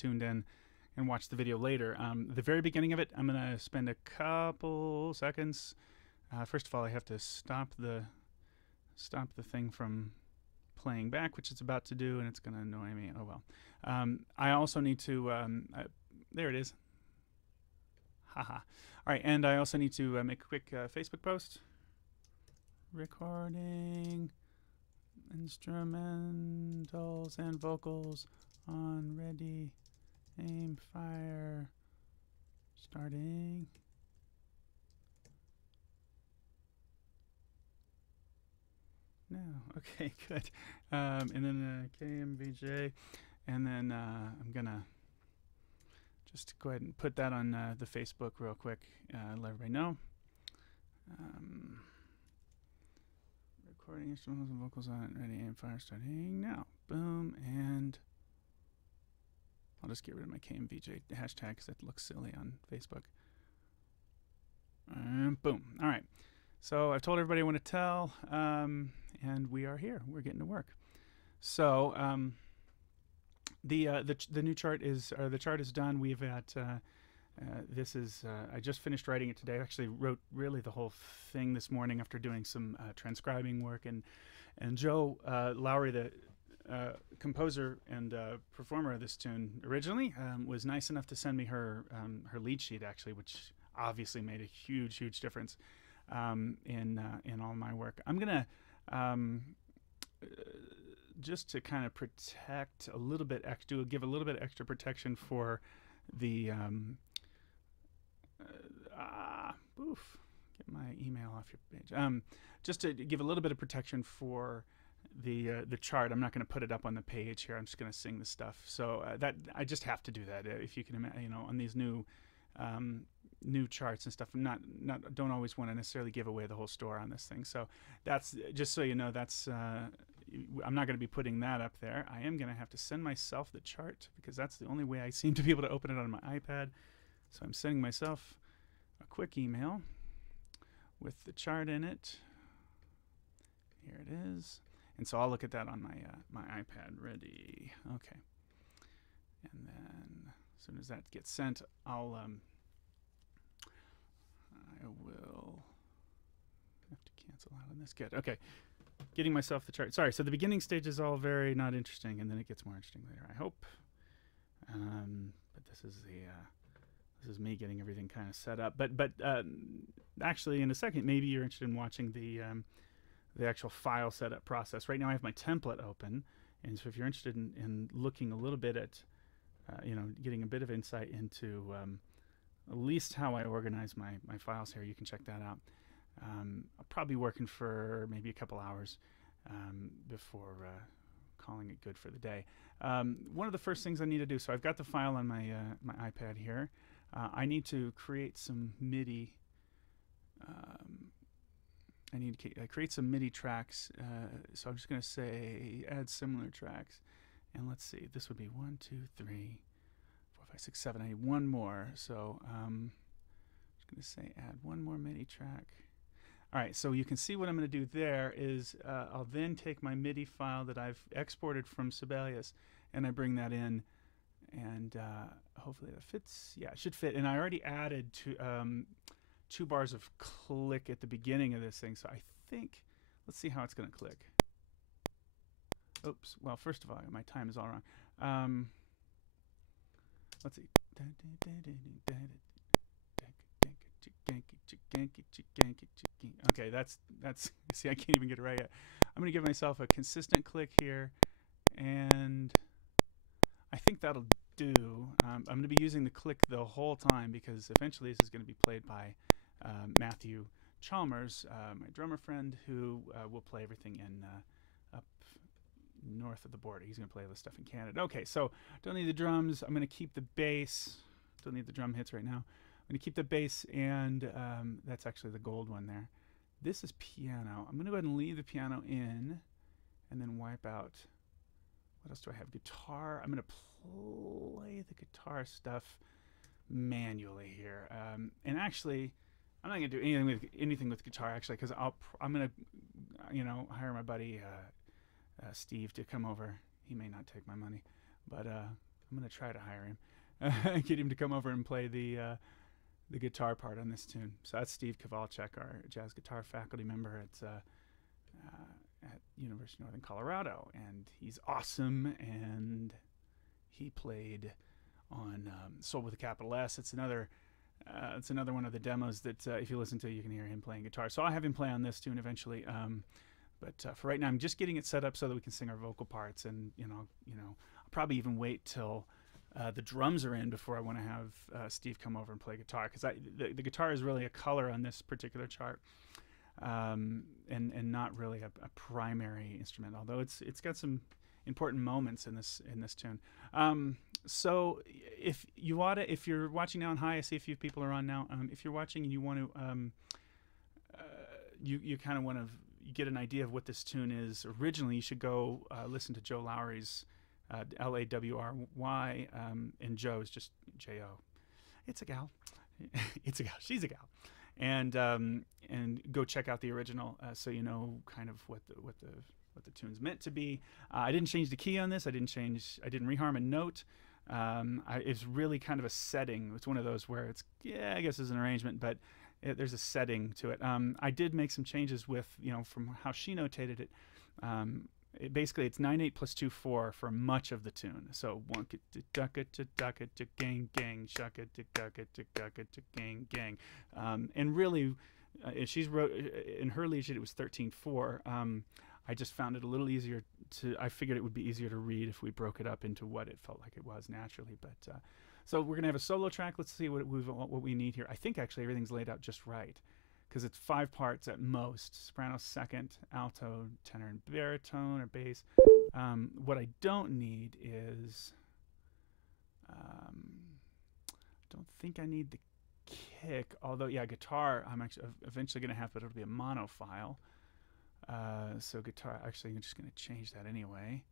tuned in and watch the video later. The very beginning of it, I'm going to spend a couple seconds. First of all, I have to stop the thing from playing back, which it's about to do, and it's going to annoy me. Oh well. I also need to. There it is. Haha. All right, and I also need to make a quick Facebook post. Recording instrumentals and vocals on ready, aim, fire, starting. No, okay, good. And then KMVJ, and then I'm gonna just go ahead and put that on the Facebook real quick, let everybody know. Recording instrumentals and vocals on ready, aim, fire, starting now. Boom, and I'll just get rid of my KMVJ hashtag because that looks silly on Facebook. And boom. All right. So I've told everybody I want to tell, and we are here. We're getting to work. So the new chart is, or the chart is done. We've got this is I just finished writing it today. I actually wrote really the whole thing this morning after doing some transcribing work, and Jo Lawry, the composer and performer of this tune originally, was nice enough to send me her lead sheet, actually, which obviously made a huge difference in all my work. I'm gonna just to kind of protect a little bit, give a little bit extra protection for the get my email off your page. Just to give a little bit of protection for the chart. I'm not going to put it up on the page here. I'm just going to sing the stuff. So that I just have to do that. If you can imagine, on these new charts and stuff, don't always want to necessarily give away the whole store on this thing. So that's just so you know. That's I'm not going to be putting that up there. I am going to have to send myself the chart because that's the only way I seem to be able to open it on my iPad. So I'm sending myself a quick email with the chart in it. Here it is. And so I'll look at that on my my iPad. Ready. Okay. And then as soon as that gets sent, I will have to cancel out on this. Good. Okay. Getting myself the chart. Sorry. So the beginning stage is all very not interesting, and then it gets more interesting later, I hope. But this is me getting everything kind of set up. But actually, in a second, maybe you're interested in watching the actual file setup process. Right now, I have my template open, and so if you're interested in looking a little bit at, getting a bit of insight into at least how I organize my files here, you can check that out. I'll probably be working for maybe a couple hours before calling it good for the day. One of the first things I need to do, so I've got the file on my my iPad here. I need to create some MIDI. I need to create some MIDI tracks. So I'm just going to say add similar tracks. And let's see, this would be 1, 2, 3, 4, 5, 6, 7. I need one more. So I'm just going to say add one more MIDI track. All right, so you can see what I'm going to do there is I'll then take my MIDI file that I've exported from Sibelius, and I bring that in, and hopefully that fits. Yeah, it should fit. And I already added 2 bars of click at the beginning of this thing, so I think, let's see how it's going to click. Oops, well, first of all, my time is all wrong. Let's see. Okay, that's see, I can't even get it right yet. I'm going to give myself a consistent click here, and I think that'll do. I'm going to be using the click the whole time because eventually this is going to be played by Matthew Chalmers, my drummer friend, who will play everything in up north of the border. He's going to play all this stuff in Canada. Okay, so don't need the drums. I'm going to keep the bass. Don't need the drum hits right now. I'm going to keep the bass, and that's actually the gold one there. This is piano. I'm going to go ahead and leave the piano in and then wipe out. What else do I have? Guitar. I'm going to play the guitar stuff manually here. And actually, I'm not going to do anything with guitar, actually, because I'm going to, hire my buddy Steve to come over. He may not take my money, but I'm gonna try to hire him, get him to come over and play the guitar part on this tune. So that's Steve Kowalczyk, our jazz guitar faculty member at University of Northern Colorado, and he's awesome. And he played on Soul with a capital S. It's another one of the demos that if you listen to, you can hear him playing guitar. So I'll have him play on this tune eventually. But for right now, I'm just getting it set up so that we can sing our vocal parts, and I'll probably even wait till the drums are in before I want to have Steve come over and play guitar, because the guitar is really a color on this particular chart, and not really a primary instrument, although it's got some important moments in this tune. So if you're watching now on Hi, I see a few people are on now. If you're watching and you want to you kind of want to get an idea of what this tune is originally, you should go listen to Jo Lawry's Lawry, and Jo is just J-O. It's a gal. It's a gal. She's a gal. And go check out the original so you know kind of what the tune's meant to be. I didn't change the key on this. I didn't reharm a note. It's really kind of a setting. It's one of those where it's, I guess it's an arrangement, but there's a setting to it. I did make some changes with, from how she notated it. Basically, it's 9/8 plus 2/4 for much of the tune. So one gang gang shaka gang gang, and really, she's wrote in her lead sheet it was 13/4. I just found it a little easier I figured it would be easier to read if we broke it up into what it felt like it was naturally. But so we're gonna have a solo track. Let's see what we need here. I think actually everything's laid out just right, because it's 5 parts at most: soprano, second, alto, tenor, and baritone or bass. What I don't need is, I don't think I need the kick. Although, guitar, I'm actually eventually going to have, but it'll be a mono file. So guitar, actually, I'm just going to change that anyway.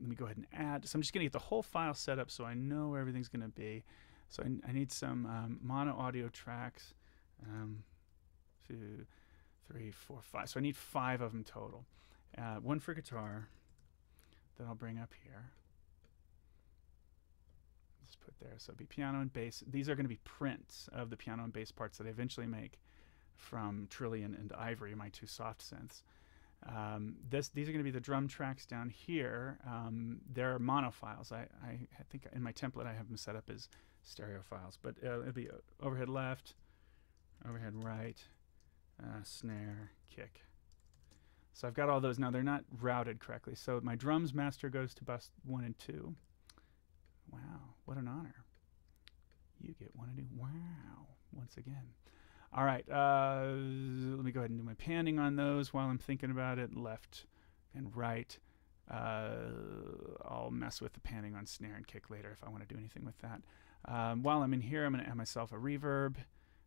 Let me go ahead and add. So I'm just going to get the whole file set up so I know where everything's going to be. So I need some mono audio tracks. 2, 3, 4, 5. So I need 5 of them total. 1 for guitar that I'll bring up here. Just put there. So it'll be piano and bass. These are going to be prints of the piano and bass parts that I eventually make from Trillian and Ivory, my 2 soft synths. These are going to be the drum tracks down here. They're mono files. I think in my template I have them set up as stereo files, but it'll be overhead left, overhead right, snare, kick. So I've got all those. Now they're not routed correctly. So my drums master goes to bus 1 and 2. Wow, what an honor. You get 1 and 2. Wow, once again. All right, let me go ahead and do my panning on those while I'm thinking about it. Left and right. I'll mess with the panning on snare and kick later if I want to do anything with that. While I'm in here, I'm going to add myself a reverb.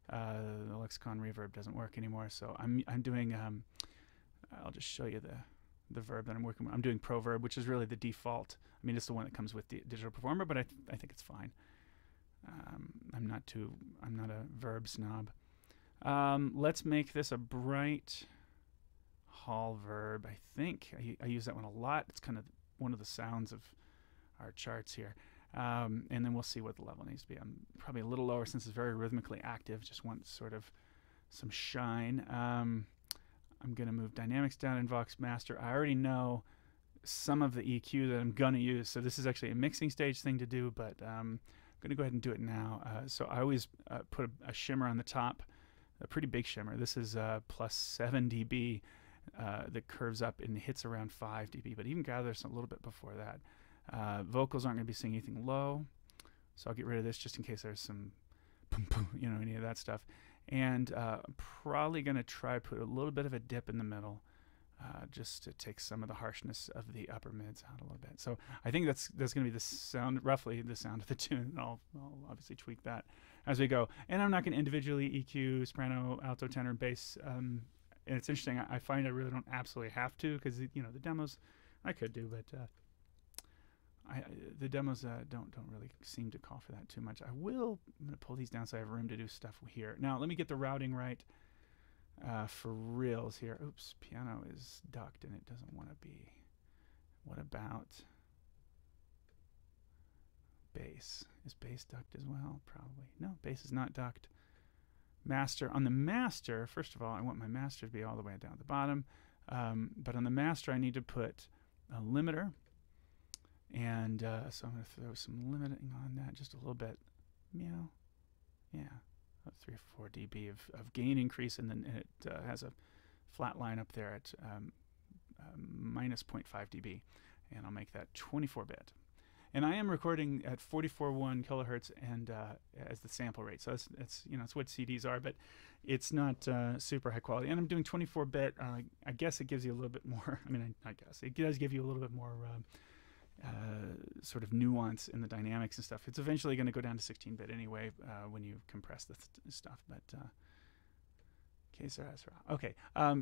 The Lexicon reverb doesn't work anymore, so I'm doing. I'll just show you the verb that I'm working with. I'm doing Proverb, which is really the default. I mean, it's the one that comes with the Digital Performer, but I think it's fine. I'm not a verb snob. Let's make this a bright hall verb. I think I use that one a lot. It's kind of one of the sounds of our charts here. And then we'll see what the level needs to be. I'm probably a little lower since it's very rhythmically active. Just want sort of some shine. I'm going to move dynamics down in Vox Master. I already know some of the EQ that I'm going to use. So this is actually a mixing stage thing to do, but I'm going to go ahead and do it now. So I always put a shimmer on the top, a pretty big shimmer. This is plus 7 dB that curves up and hits around 5 dB, but even gathers a little bit before that. Vocals aren't going to be singing anything low, so I'll get rid of this just in case there's some boom, boom, any of that stuff. And I'm probably going to try put a little bit of a dip in the middle, just to take some of the harshness of the upper mids out a little bit. So I think that's going to be the sound, roughly the sound of the tune. I'll obviously tweak that as we go. And I'm not going to individually EQ soprano, alto, tenor, bass. And it's interesting. I find I really don't absolutely have to, because the demos I could do, but the demos don't really seem to call for that too much. I'm going to pull these down so I have room to do stuff here. Now let me get the routing right for reals here. Oops, piano is ducked and it doesn't want to be. What about bass. Is bass ducked as well? Probably. No, bass is not ducked. Master. On the master, first of all, I want my master to be all the way down at the bottom. But on the master, I need to put a limiter. And so I'm going to throw some limiting on that just a little bit. Meow. Yeah. 3 or 4 dB of gain increase, and then it has a flat line up there at minus 0.5 dB. And I'll make that 24-bit. And I am recording at 44.1 kilohertz and as the sample rate. So it's what CDs are, but it's not super high quality. And I'm doing 24-bit. I guess it gives you a little bit more. I mean, I guess it does give you a little bit more sort of nuance in the dynamics and stuff. It's eventually going to go down to 16-bit anyway when you compress the stuff. But okay.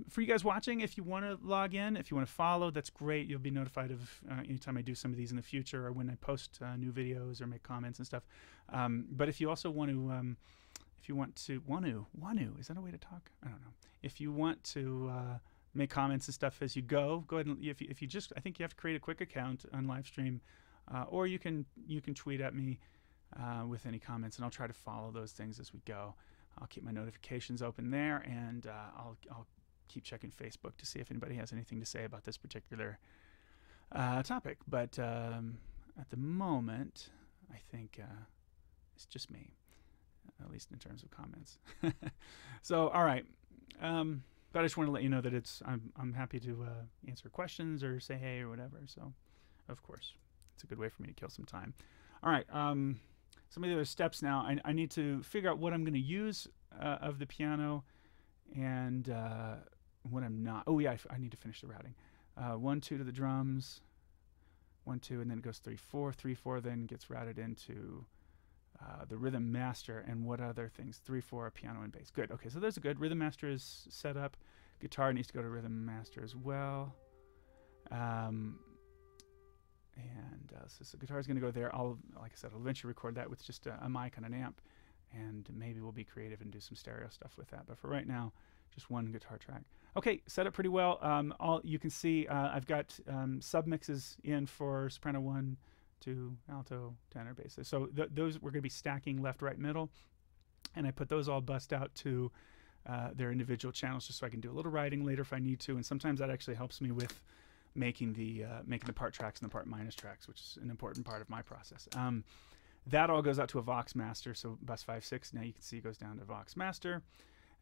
For you guys watching, if you want to log in, if you want to follow, that's great. You'll be notified of anytime I do some of these in the future or when I post new videos or make comments and stuff. But if you also want to, is that a way to talk? I don't know. If you want to make comments and stuff as you go ahead and if you just, I think you have to create a quick account on Livestream, or you can tweet at me with any comments, and I'll try to follow those things as we go. I'll keep my notifications open there, and I'll keep checking Facebook to see if anybody has anything to say about this particular topic. But at the moment, I think it's just me, at least in terms of comments. So, all right. But I just want to let you know that I'm happy to answer questions or say hey or whatever. So, of course, it's a good way for me to kill some time. All right. Some of the other steps now. I need to figure out what I'm going to use of the piano and what I'm not. Oh, yeah, I need to finish the routing. 1, 2 to the drums, 1, 2, and then it goes 3, 4, 3, 4, then gets routed into the rhythm master, and what other things? 3, 4, piano and bass. Good. Okay, so there's a good rhythm master is set up. Guitar needs to go to rhythm master as well. So the guitar is going to go there. Like I said, I'll eventually record that with just a mic and an amp, and maybe we'll be creative and do some stereo stuff with that. But for right now, just one guitar track. Okay, set up pretty well. You can see I've got submixes in for soprano 1, 2, alto, tenor, bass. So those we're going to be stacking left, right, middle, and I put those all bust out to their individual channels just so I can do a little writing later if I need to. And sometimes that actually helps me with making the part tracks and the part minus tracks, which is an important part of my process. That all goes out to a Vox master, so bus 5, 6. Now you can see it goes down to Vox master,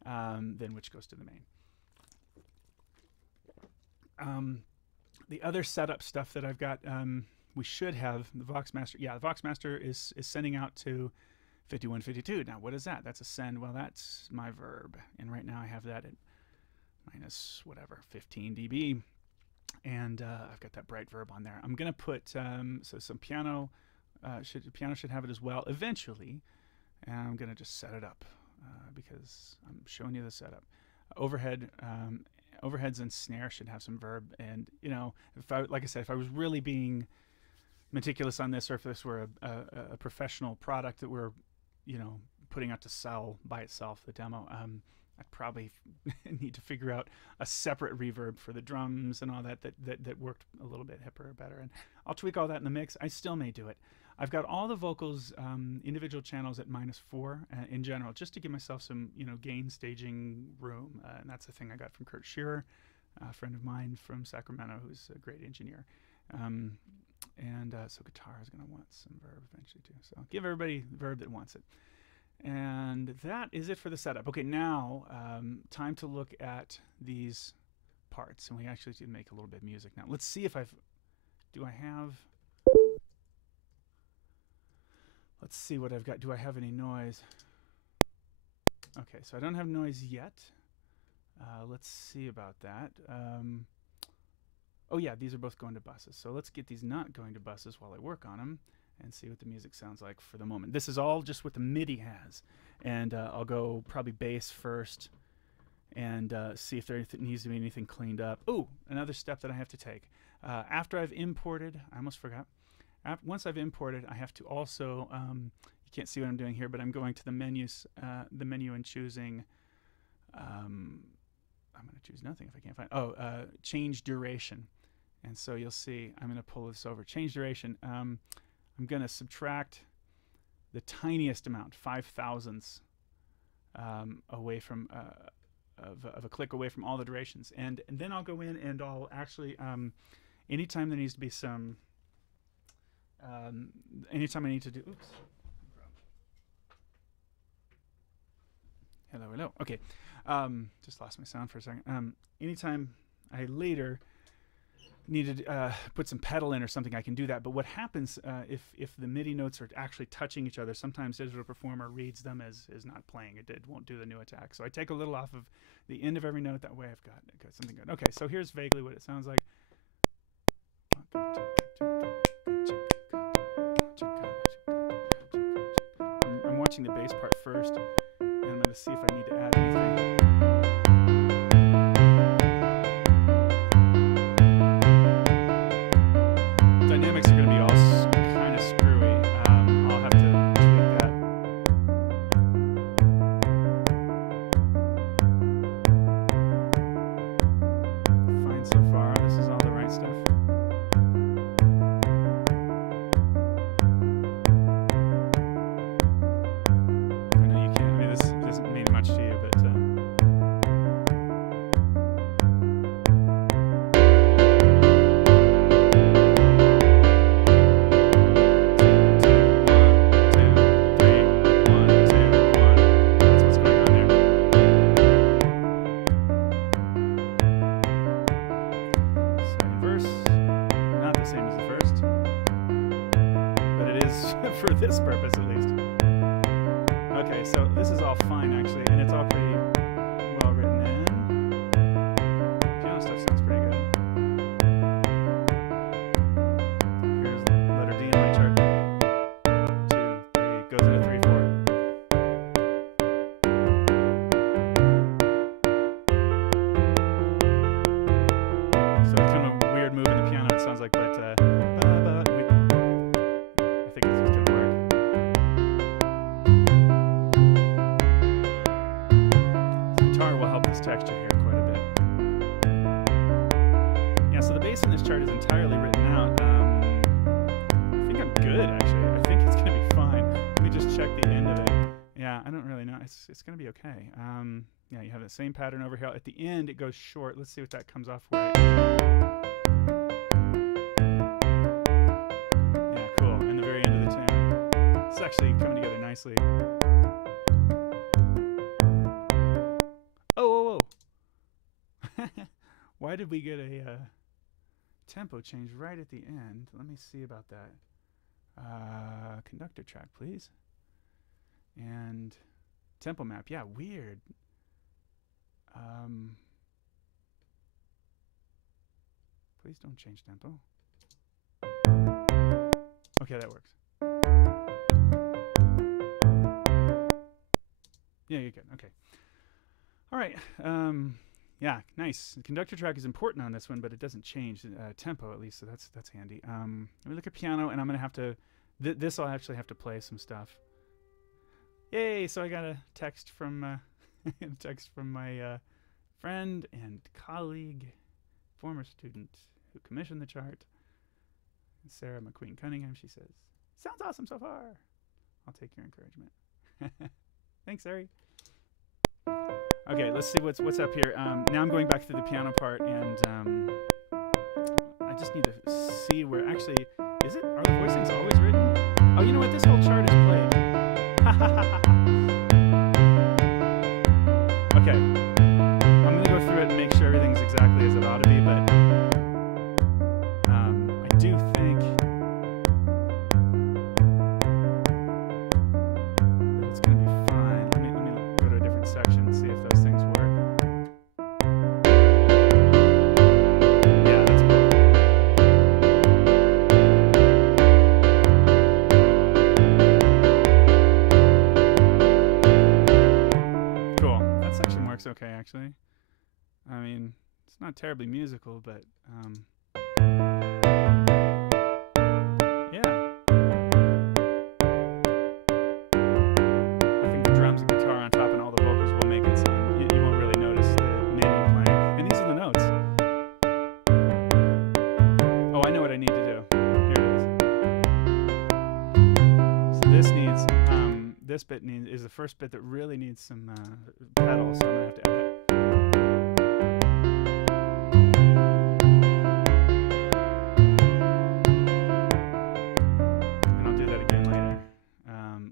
then which goes to the main. The other setup stuff that I've got, we should have the Vox master. Yeah, the Vox master is sending out to 5152. Now, what is that? That's a send. Well, that's my verb, and right now I have that at minus whatever 15 dB. And I've got that bright verb on there. I'm going to put so some piano. Piano should have it as well eventually. And I'm going to just set it up because I'm showing you the setup. Overheads and snare should have some verb. And like I said, if I was really being meticulous on this, or if this were a professional product that we're putting out to sell by itself, the demo, I'd probably need to figure out a separate reverb for the drums and all that worked a little bit hipper or better. And I'll tweak all that in the mix. I still may do it. I've got all the vocals, individual channels at -4 in general, just to give myself some, gain staging room. And that's the thing I got from Kurt Shearer, a friend of mine from Sacramento, who's a great engineer. So guitar is going to want some verb eventually too. So give everybody the verb that wants it. And that is it for the setup. Okay, now time to look at these parts. And we actually did make a little bit of music now. Let's see if let's see what I've got. Do I have any noise? Okay, so I don't have noise yet. Let's see about that. Oh yeah, these are both going to buses. So let's get these not going to buses while I work on them and see what the music sounds like for the moment. This is all just what the MIDI has. And I'll go probably bass first and see if there needs to be anything cleaned up. Oh, another step that I have to take. After I've imported, I almost forgot. Once I've imported, I have to also, you can't see what I'm doing here, but I'm going to the menu and choosing, I'm going to choose nothing if I can't find, change duration. And so you'll see, I'm going to pull this over. Change duration. I'm going to subtract the tiniest amount, 5/1000ths away from of a click away from all the durations, and then I'll go in and I'll actually anytime there needs to be some anytime I need to do hello okay, just lost my sound for a second. Anytime I later need to put some pedal in or something, I can do that. But what happens if the MIDI notes are actually touching each other, sometimes Digital Performer reads them as not playing. It won't do the new attack. So I take a little off of the end of every note. That way I've got something good. Okay, so here's vaguely what it sounds like. I'm watching the bass part first, and I'm going to see if I need to add anything. Dynamics are going to be all kind of screwy. I'll have to tweak that. Fine so far. This is all the right stuff. I know you can't. I mean, this doesn't mean much to you, but. For this purpose, at least. Okay, so this is all fine, actually, and it's all pretty well written in. Piano stuff sounds pretty good. Here's the letter D in my chart. 2, 3, goes into 3, 4. So it's kind of a weird move in the piano, it sounds like, but texture here quite a bit. Yeah, so the bass in this chart is entirely written out. I think I'm good, actually. I think it's going to be fine. Let me just check the end of it. Yeah, I don't really know. It's going to be okay. Yeah, you have the same pattern over here. At the end, it goes short. Let's see what that comes off with. Yeah, cool. And the very end of the tune. It's actually coming together nicely. Why did we get a tempo change right at the end? Let me see about that. Conductor track, please. And tempo map. Yeah, weird. Please don't change tempo. Okay, that works. Yeah, you're good. Okay. All right. Yeah, nice. The conductor track is important on this one, but it doesn't change tempo, at least, so that's handy. Let me look at piano, and I'm going to have to... this I'll actually have to play some stuff. Yay! So I got a text from my friend and colleague, former student who commissioned the chart, Sarah McQueen Cunningham. She says, "Sounds awesome so far." I'll take your encouragement. Thanks, Sarah. Okay, let's see what's up here. Now I'm going back to the piano part, and I just need to see where actually is it? Are the voicings always written? Oh, you know what? This whole chart is played. Okay, I'm gonna go through it and make sure everything's exactly as it ought to be, but I do think that it's gonna be fine. Let me go to a different section and see if those things work. Yeah, that's cool. Cool. That section works okay, actually. I mean, it's not terribly musical, but yeah. I think the drums and guitar on top and all the vocals will make it so you won't really notice the MIDI playing. And these are the notes. Oh, I know what I need to do. Here it is. So this needs this bit is the first bit that really needs some pedal, so I'm gonna have to add that. And I'll do that again later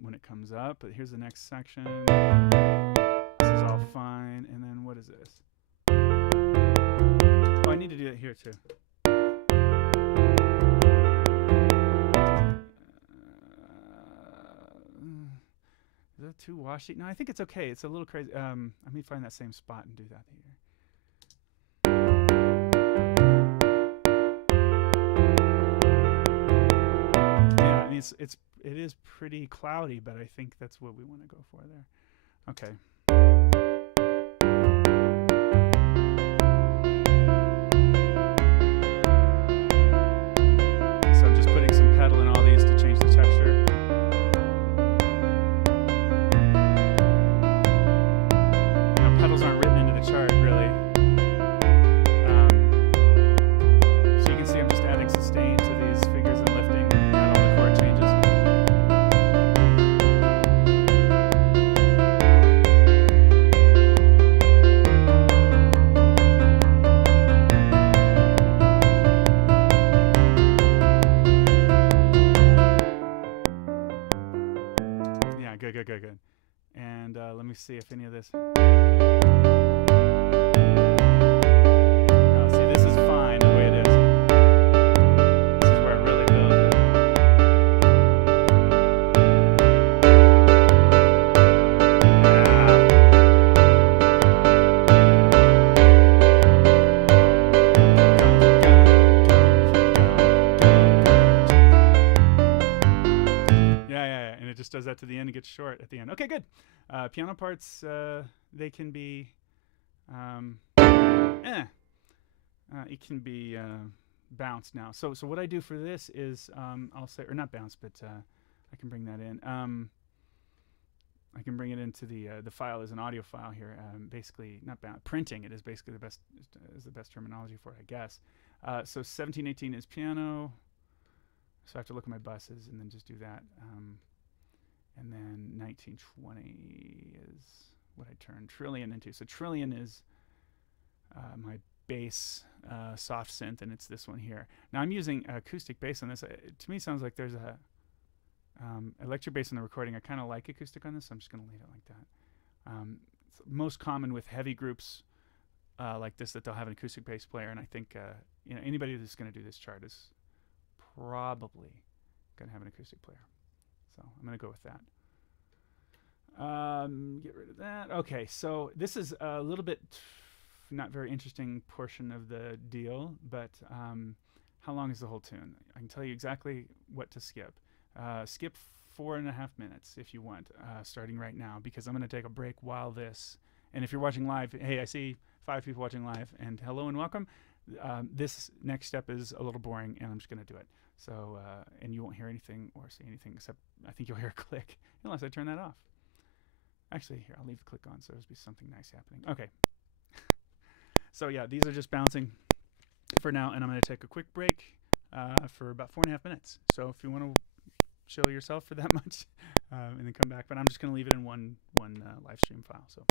when it comes up. But here's the next section. This is all fine. And then what is this? Oh, I need to do it here too. Is that too washy? No, I think it's okay. It's a little crazy. Let me find that same spot and do that here. Yeah, I mean it is pretty cloudy, but I think that's what we want to go for there. Okay. So I'm just putting some pedal in all these to change the texture. Pedals aren't written into the chart, really. So you can see I'm just adding sustain to these figures and lifting at all the chord changes. Yeah, good. And let me see if any of this... see, this is fine the way it is. This is where it really builds it. Yeah, and it just does that to the end. It gets short at the end. Okay, good. Piano parts, they can be... it can be bounced now. So what I do for this is I'll say, or not bounce, but I can bring that in. I can bring it into the file as an audio file here. Basically, not printing it is basically the best terminology for it, I guess. So 1718 is piano. So I have to look at my buses and then just do that. And then 1920 is what I turn trillion into. So trillion is my bass soft synth, and it's this one here. Now I'm using acoustic bass on this. To me, it sounds like there's a electric bass in the recording. I kind of like acoustic on this, so I'm just going to leave it like that. It's most common with heavy groups like this that they'll have an acoustic bass player, and I think anybody that's going to do this chart is probably going to have an acoustic player. So I'm going to go with that. Get rid of that. Okay, so this is a little bit not very interesting portion of the deal, but how long is the whole tune? I can tell you exactly what to skip. Skip 4.5 minutes if you want, starting right now, because I'm going to take a break while this. And if you're watching live, hey, I see 5 people watching live, and hello and welcome. This next step is a little boring, and I'm just going to do it. So, and you won't hear anything or see anything except I think you'll hear a click, unless I turn that off. Actually, here, I'll leave the click on so there's be something nice happening. Okay. So yeah, these are just bouncing for now, and I'm going to take a quick break for about 4.5 minutes. So if you want to chill yourself for that much, and then come back, but I'm just going to leave it in one live stream file. So.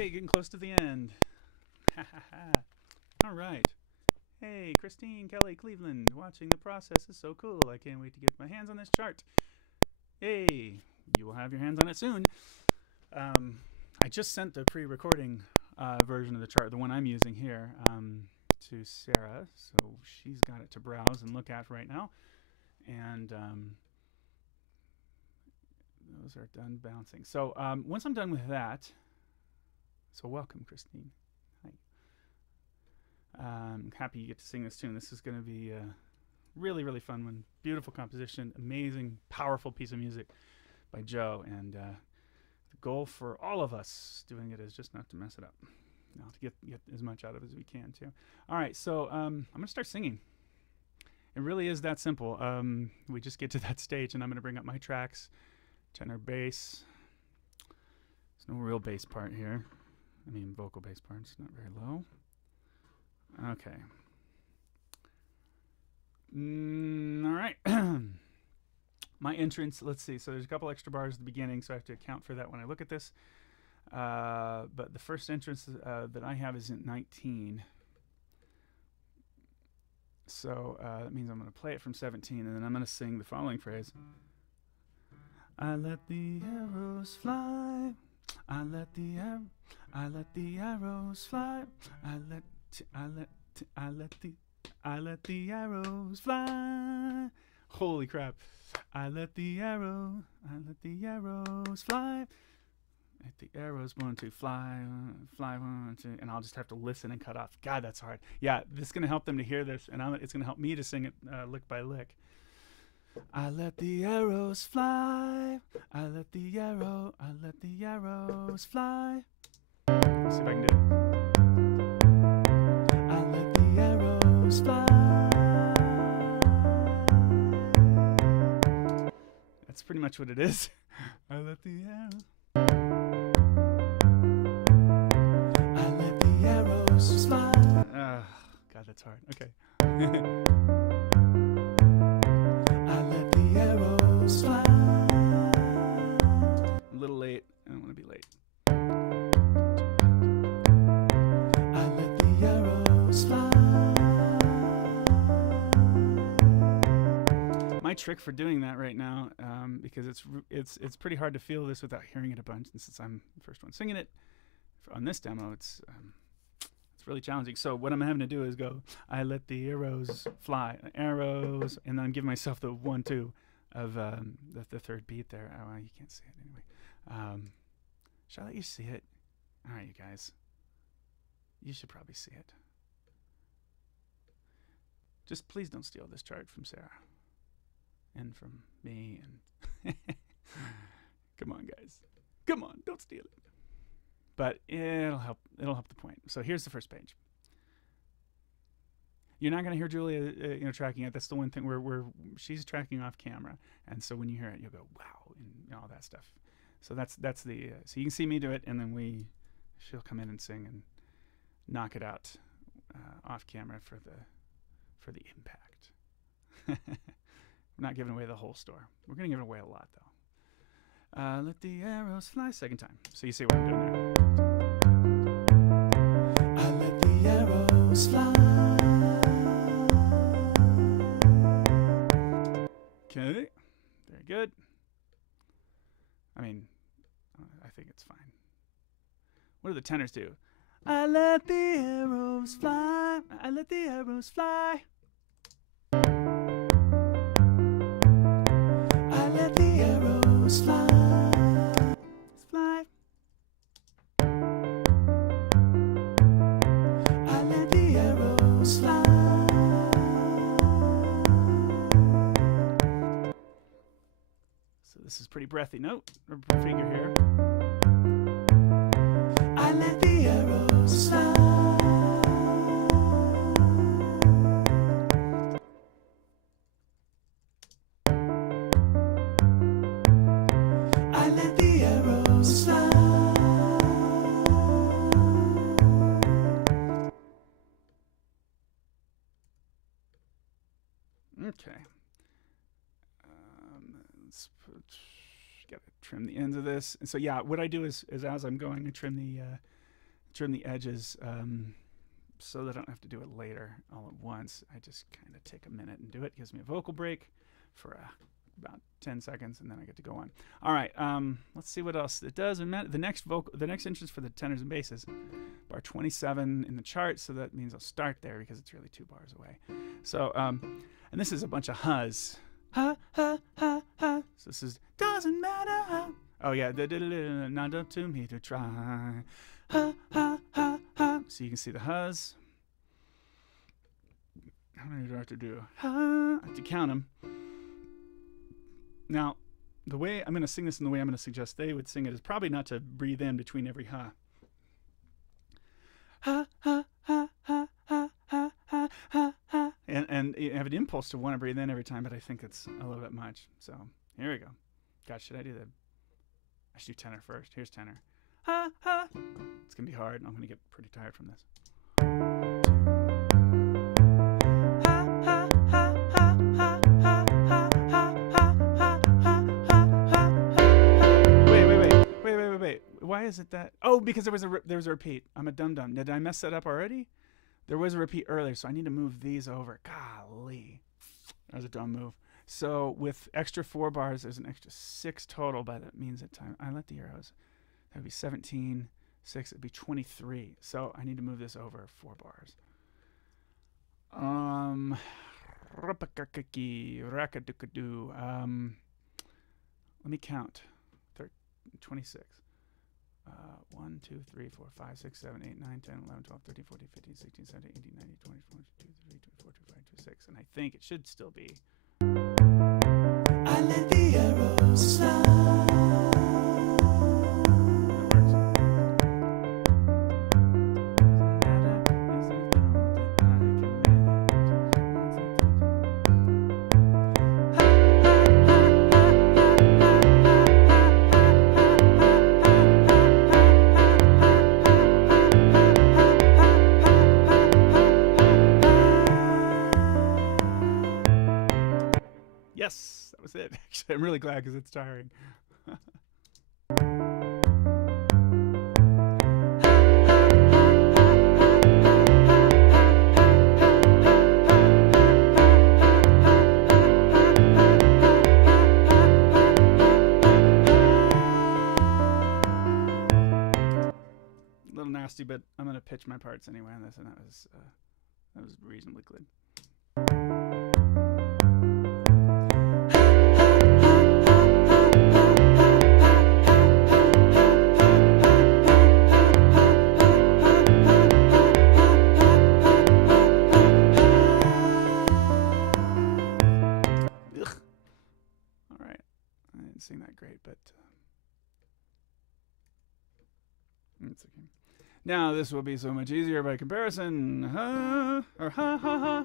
Okay, getting close to the end. Ha ha ha. All right. Hey, Christine, Kelly, Cleveland, watching the process is so cool. I can't wait to get my hands on this chart. Yay. You will have your hands on it soon. I just sent the pre-recording version of the chart, the one I'm using here, to Sarah. So she's got it to browse and look at right now. And those are done bouncing. So once I'm done with that, so welcome, Christine. Hi. Happy you get to sing this tune. This is going to be a really, really fun one. Beautiful composition, amazing, powerful piece of music by Jo. And the goal for all of us doing it is just not to mess it up. You know, to get as much out of it as we can, too. All right, so I'm going to start singing. It really is that simple. We just get to that stage, and I'm going to bring up my tracks, tenor bass. There's no real bass part here. I mean, vocal bass part. It's not very low. Okay. All right. My entrance, let's see. So there's a couple extra bars at the beginning, so I have to account for that when I look at this. But the first entrance that I have is in 19. So that means I'm going to play it from 17, and then I'm going to sing the following phrase. I let the arrows fly. I let the arrows fly. I let the arrows fly. Holy crap. I let the arrows fly. Let the arrows 1, 2, fly, 1, 2, and I'll just have to listen and cut off. God, that's hard. Yeah, this is going to help them to hear this, and it's going to help me to sing it lick by lick. I let the arrows fly. I let the arrows fly. Let's see if I can do it. I let the arrows fly. That's pretty much what it is. I let the arrows. I let the arrows fly. God, that's hard. Okay. I let the arrows fly. A little late. I don't want to be late. I let the arrows fly. My trick for doing that right now, because it's pretty hard to feel this without hearing it a bunch, and since I'm the first one singing it on this demo, it's really challenging. So what I'm having to do is go, I let the arrows fly, arrows, and then I'm giving myself the 1, 2 of the third beat there. Oh, you can't see it anyway. Shall I let you see it? All right, you guys. You should probably see it. Just please don't steal this chart from Sarah. And from me, and come on, guys. Come on, don't steal it. But it'll help the point. So here's the first page. You're not going to hear Julia, tracking it. That's the one thing where she's tracking off camera, and so when you hear it, you'll go wow, and all that stuff. So that's the so you can see me do it, and then she'll come in and sing and knock it out off camera for the impact. We're not giving away the whole store. We're going to give away a lot, though. Let the arrows fly. Second time. So you see what I'm doing there. I let the arrows fly. Okay. Very good. I mean, I think it's fine. What do the tenors do? I let the arrows fly. I let the arrows fly. Fly. Fly. I let the arrows fly. So this is pretty breathy note or figure here. I let the arrows fly. Okay. Gotta trim the ends of this. And so yeah, what I do is as I'm going, I trim trim the edges so that I don't have to do it later all at once. I just kind of take a minute and do it. Gives me a vocal break for about 10 seconds, and then I get to go on. All right, let's see what else it does. The next entrance for the tenors and basses, bar 27 in the chart, so that means I'll start there because it's really 2 bars away. So, and this is a bunch of hu's. Ha, ha, ha, ha. So this is, doesn't matter how. Oh yeah, not up to me to try. Ha, ha, ha, ha. So you can see the hu's. How many do I have to do? Ha. I have to count them. Now, the way I'm going to sing this in the way I'm going to suggest they would sing it is probably not to breathe in between every ha. Ha, ha, ha, ha, ha, ha, ha, ha, ha. And you have an impulse to want to breathe in every time, but I think it's a little bit much. So here we go. God, should I do that? I should do tenor first. Here's tenor. Ha, ha. It's going to be hard. I'm going to get pretty tired from this. Wait. Why is it that? Oh, because there was a repeat. I'm a dum-dum. Did I mess that up already? There was a repeat earlier, so I need to move these over. Golly. That was a dumb move. So with extra 4 bars, there's an extra 6 total, but that means that time I let the arrows. That would be 17, 6, it'd be 23. So I need to move this over 4 bars. Let me count. 26. 1, 2, 3, 4, 5, 6, 7, 8, 9, 10, 11, 12, 13, 14, 15, 16, 17, 18, 19, 20, 21, 22, 23, 24, 25, 26. And I think it should still be. I let the arrows fly. Yes, that was it. Actually, I'm really glad because it's tiring. A little nasty, but I'm going to pitch my parts anyway on this, and that was reasonably good. Sing that great, but it's okay. Now this will be so much easier by comparison. Ha or ha ha ha.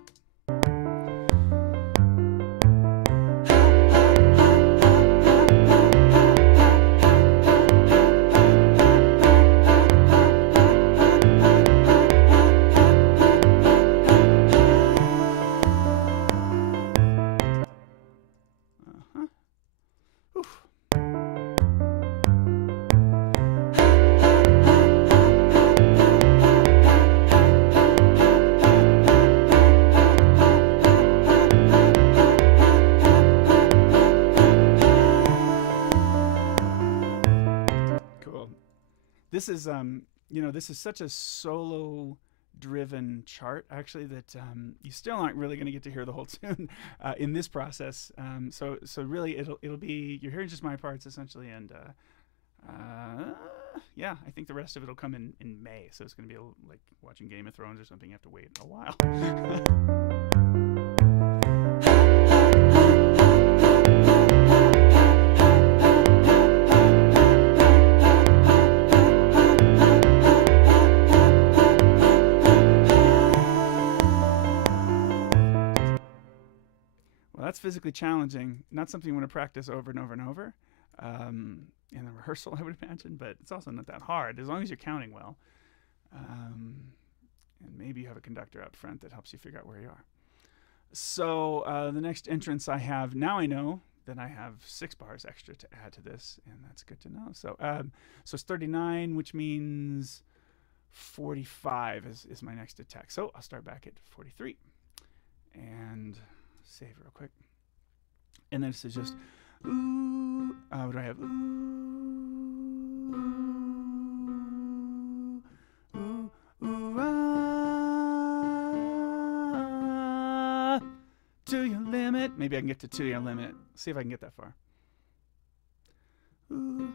This is, this is such a solo-driven chart, actually, that you still aren't really going to get to hear the whole tune in this process. So really, it'll be you're hearing just my parts essentially, and yeah, I think the rest of it'll come in May. So it's going to be like watching Game of Thrones or something. You have to wait a while. That's physically challenging, not something you want to practice over and over and over in a rehearsal, I would imagine, but it's also not that hard as long as you're counting well. And maybe you have a conductor up front that helps you figure out where you are. So the next entrance I have, now I know that I have 6 bars extra to add to this, and that's good to know. So, so it's 39, which means 45 is my next attack. So I'll start back at 43 and save real quick. And then this is just ooh. What do I have? Ooh, ooh, ooh, ah, to your limit. Maybe I can get to your limit. See if I can get that far. Ooh.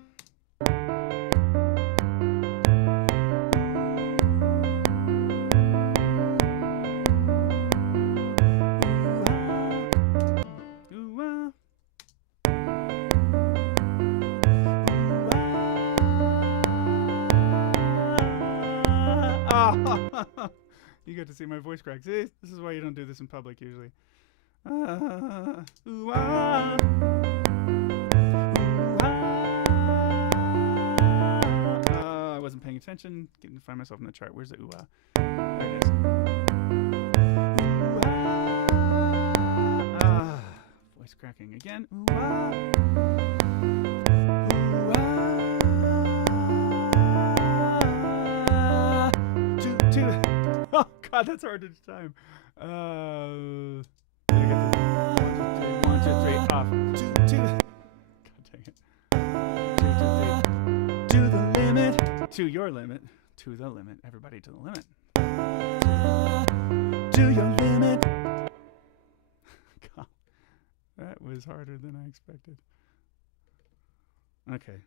You get to see my voice crack. See, this is why you don't do this in public usually. Ooh, ah. I wasn't paying attention. Getting to find myself in the chart. Where's the ooh, ah? There it is. Ooh, ah. Voice cracking again. Ooh, ah. Ooh, ah. Two. Oh God, that's hard to time. One, two, three, off. Two. God dang it. 2, 2, 3. To the limit. To your limit. To the limit. Everybody to the limit. To your limit. God, that was harder than I expected. Okay.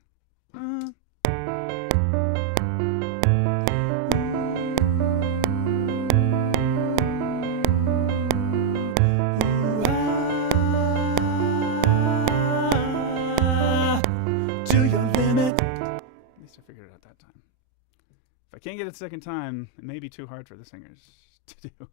If I can't get it a second time, it may be too hard for the singers to do.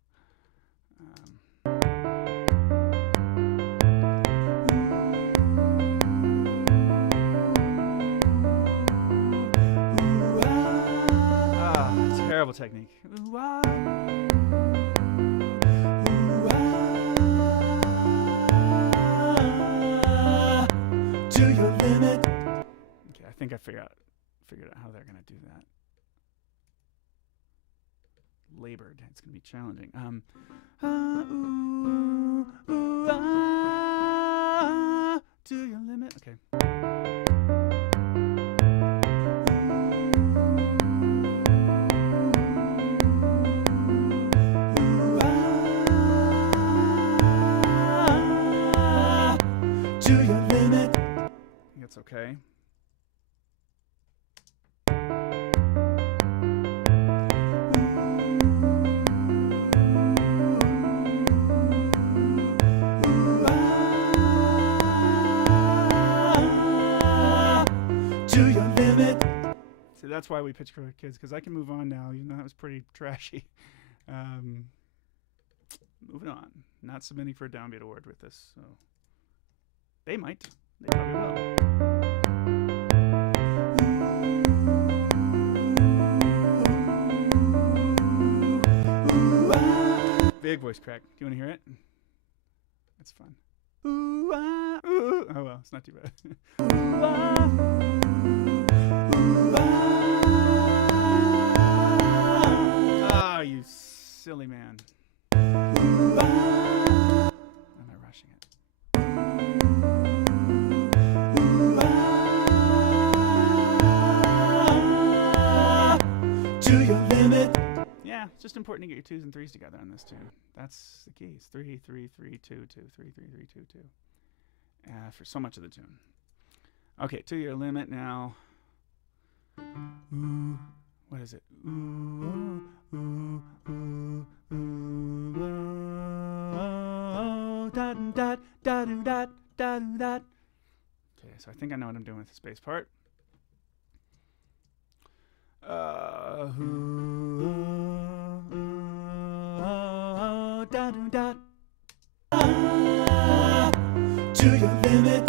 Terrible technique. Ooh, ah. Ooh, ah. To your limit. Okay, I think I figured out how they're gonna do that. Labored. It's gonna be challenging. Ooh, ooh, ah, to your limit. Okay. Ooh, ah, to your limit. I think that's okay. That's why we pitch for kids, because I can move on now. You know, that was pretty trashy. Moving on. Not submitting for a downbeat award with this. So they might. They probably will. Big voice crack. Do you want to hear it? That's fun. Ooh, ah, ooh. Oh well, it's not too bad. Ooh, ah. Ooh, ah. Oh, you silly man. Ooh, ah. Am I rushing it? Ooh, ah. To your limit. Yeah, it's just important to get your 2s and 3s together on this tune. That's the keys. 3, 3, 3, 2, 2, 3, 3, 3, 2, 2. For so much of the tune. Okay, to your limit now. Ooh, what is it? Ooh, ooh, ooh, ooh, ooh, da da da da da da. Okay, so I think I know what I'm doing with the space part. Da da. To your limit.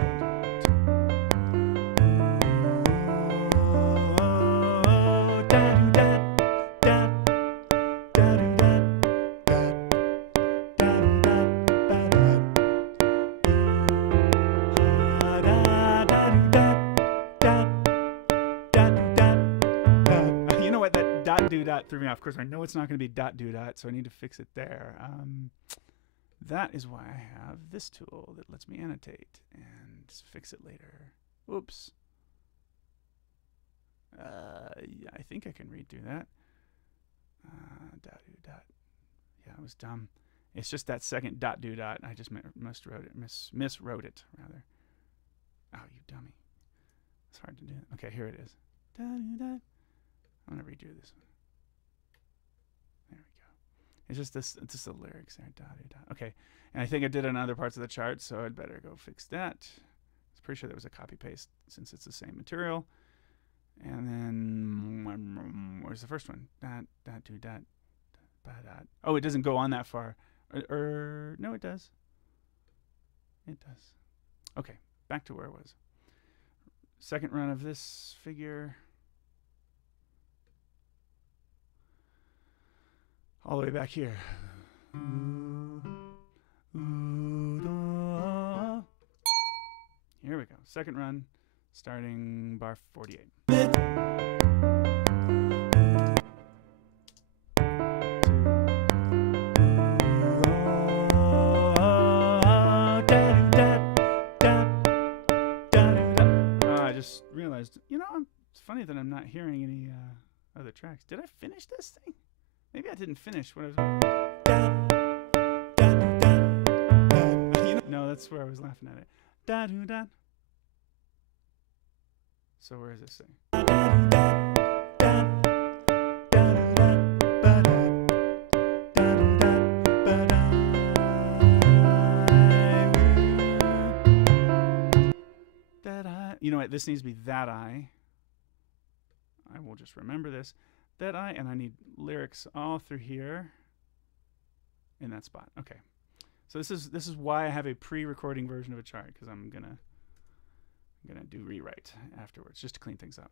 do dot threw me off. Of course, I know it's not going to be dot do dot, so I need to fix it there. That is why I have this tool that lets me annotate and fix it later. Oops. Yeah, I think I can redo that. Dot do dot. Yeah, it was dumb. It's just that second dot do dot. I just miswrote it rather. Oh, you dummy. It's hard to do. Okay, here it is. Dot do dot. I'm gonna redo this one. There we go. It's just this. It's just the lyrics there. Dot do dot. Okay, and I think I did it on other parts of the chart, so I'd better go fix that. I'm pretty sure that was a copy paste since it's the same material. And then where's the first one? Dot do dot. Dot. Oh, it doesn't go on that far. No, it does. It does. Okay, back to where it was. Second run of this figure. All the way back here. Here we go. Second run, starting bar 48. I just realized, you know, it's funny that I'm not hearing any other tracks. Did I finish this thing? Maybe I didn't finish what I was. You know, no, that's where I was laughing at it. Da do da. So where is this thing? You know what? This needs to be that I. I will just remember this. That I, and I need lyrics all through here in that spot. Okay. So this is why I have a pre-recording version of a chart, because I'm gonna do rewrite afterwards just to clean things up.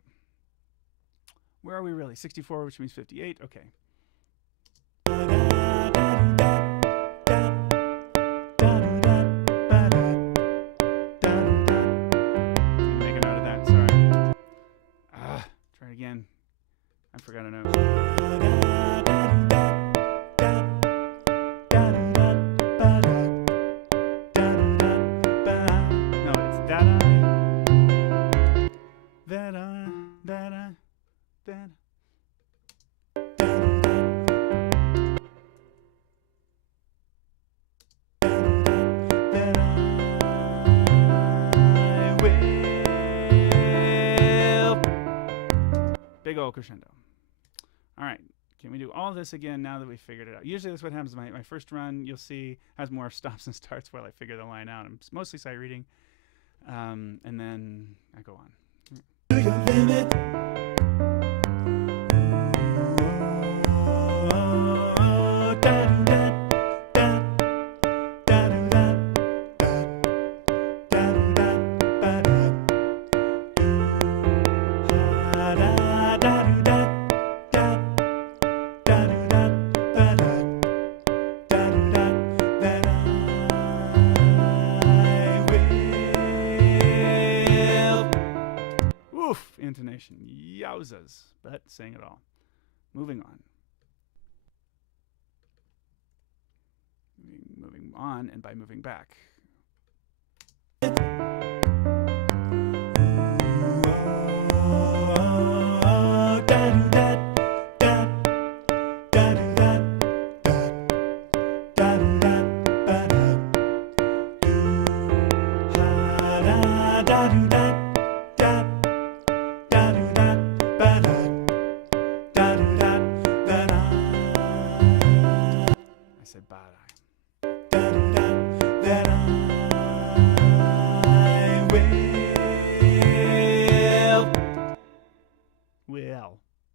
Where are we really? 64, which means 58. Okay. Make a note of that. Sorry. Try it again. I forgot a note. No, it's that I. Big old crescendo. All right, can we do all this again now that we figured it out? Usually that's what happens. My first run, you'll see, has more stops and starts while I figure the line out. I'm mostly sight reading, and then I go on. To your limit. Intonation, yowzas, but saying it all. Moving on. Moving on, and by moving back.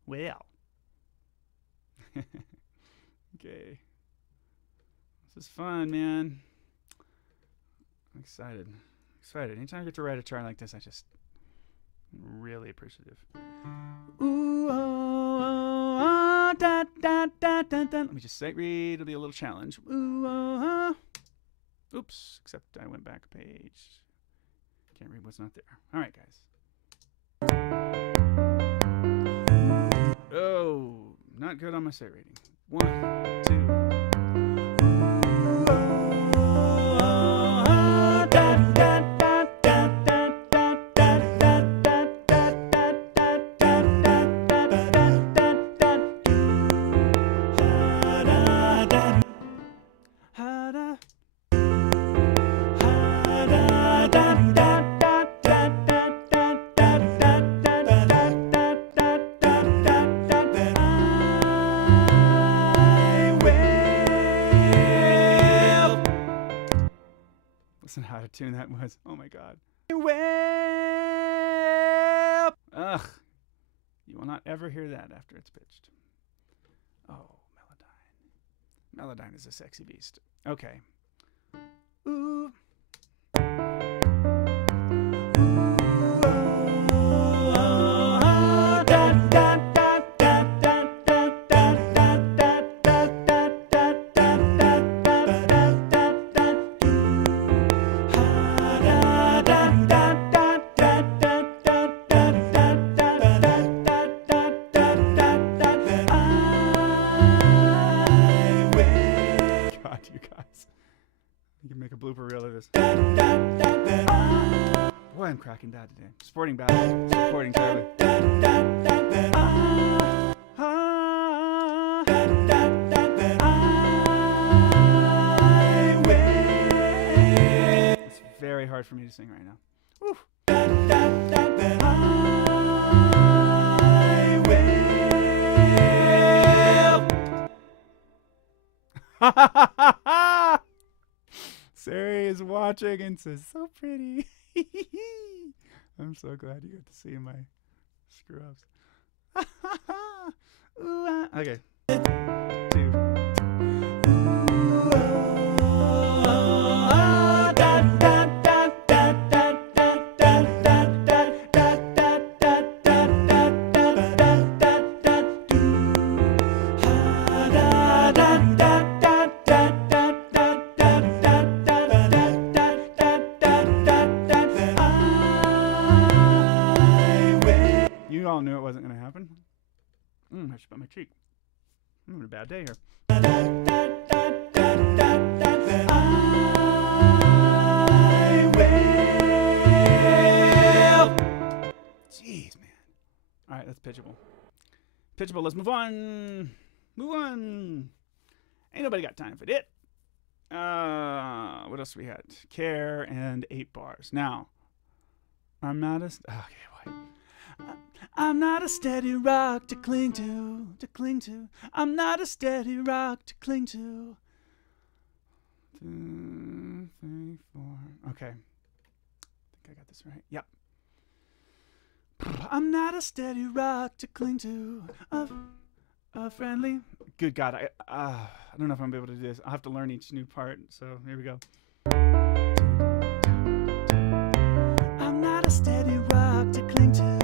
Well. Okay. This is fun, man. I'm excited. Anytime I get to write a chart like this, I just really appreciative. Ooh, oh, oh, oh, da, da, da, da, da. Let me just sight read. It'll be a little challenge. Ooh, oh, oh. Oops, except I went back a page. Can't read what's not there. All right, guys. Oh, not good on my sight reading. 1, 2. Listen how out of tune that was. Oh my God. Well, ugh. You will not ever hear that after it's pitched. Oh, Melodyne. Melodyne is a sexy beast. Okay. Ooh. You can make a blooper reel of this. Boy, I'm cracking bad today. Sporting bad. Supporting terribly. It's very hard for me to sing right now. Woo. Sari is watching and says, so pretty. I'm so glad you got to see my screw ups. Okay. 2. You all knew it wasn't going to happen. I should put my cheek. I'm having a bad day here. Jeez, man. All right, that's pitchable. Pitchable, let's move on. Move on. Ain't nobody got time for it. What else we had? Care and 8 bars. Now, I'm not a... Okay, why? I'm not a steady rock to cling to, I'm not a steady rock to cling to. 2, 3, 4. Okay. I think I got this right. Yep. I'm not a steady rock to cling to. A friendly. Good God, I don't know if I'm gonna be able to do this. I'll have to learn each new part. So here we go. I'm not a steady rock to cling to.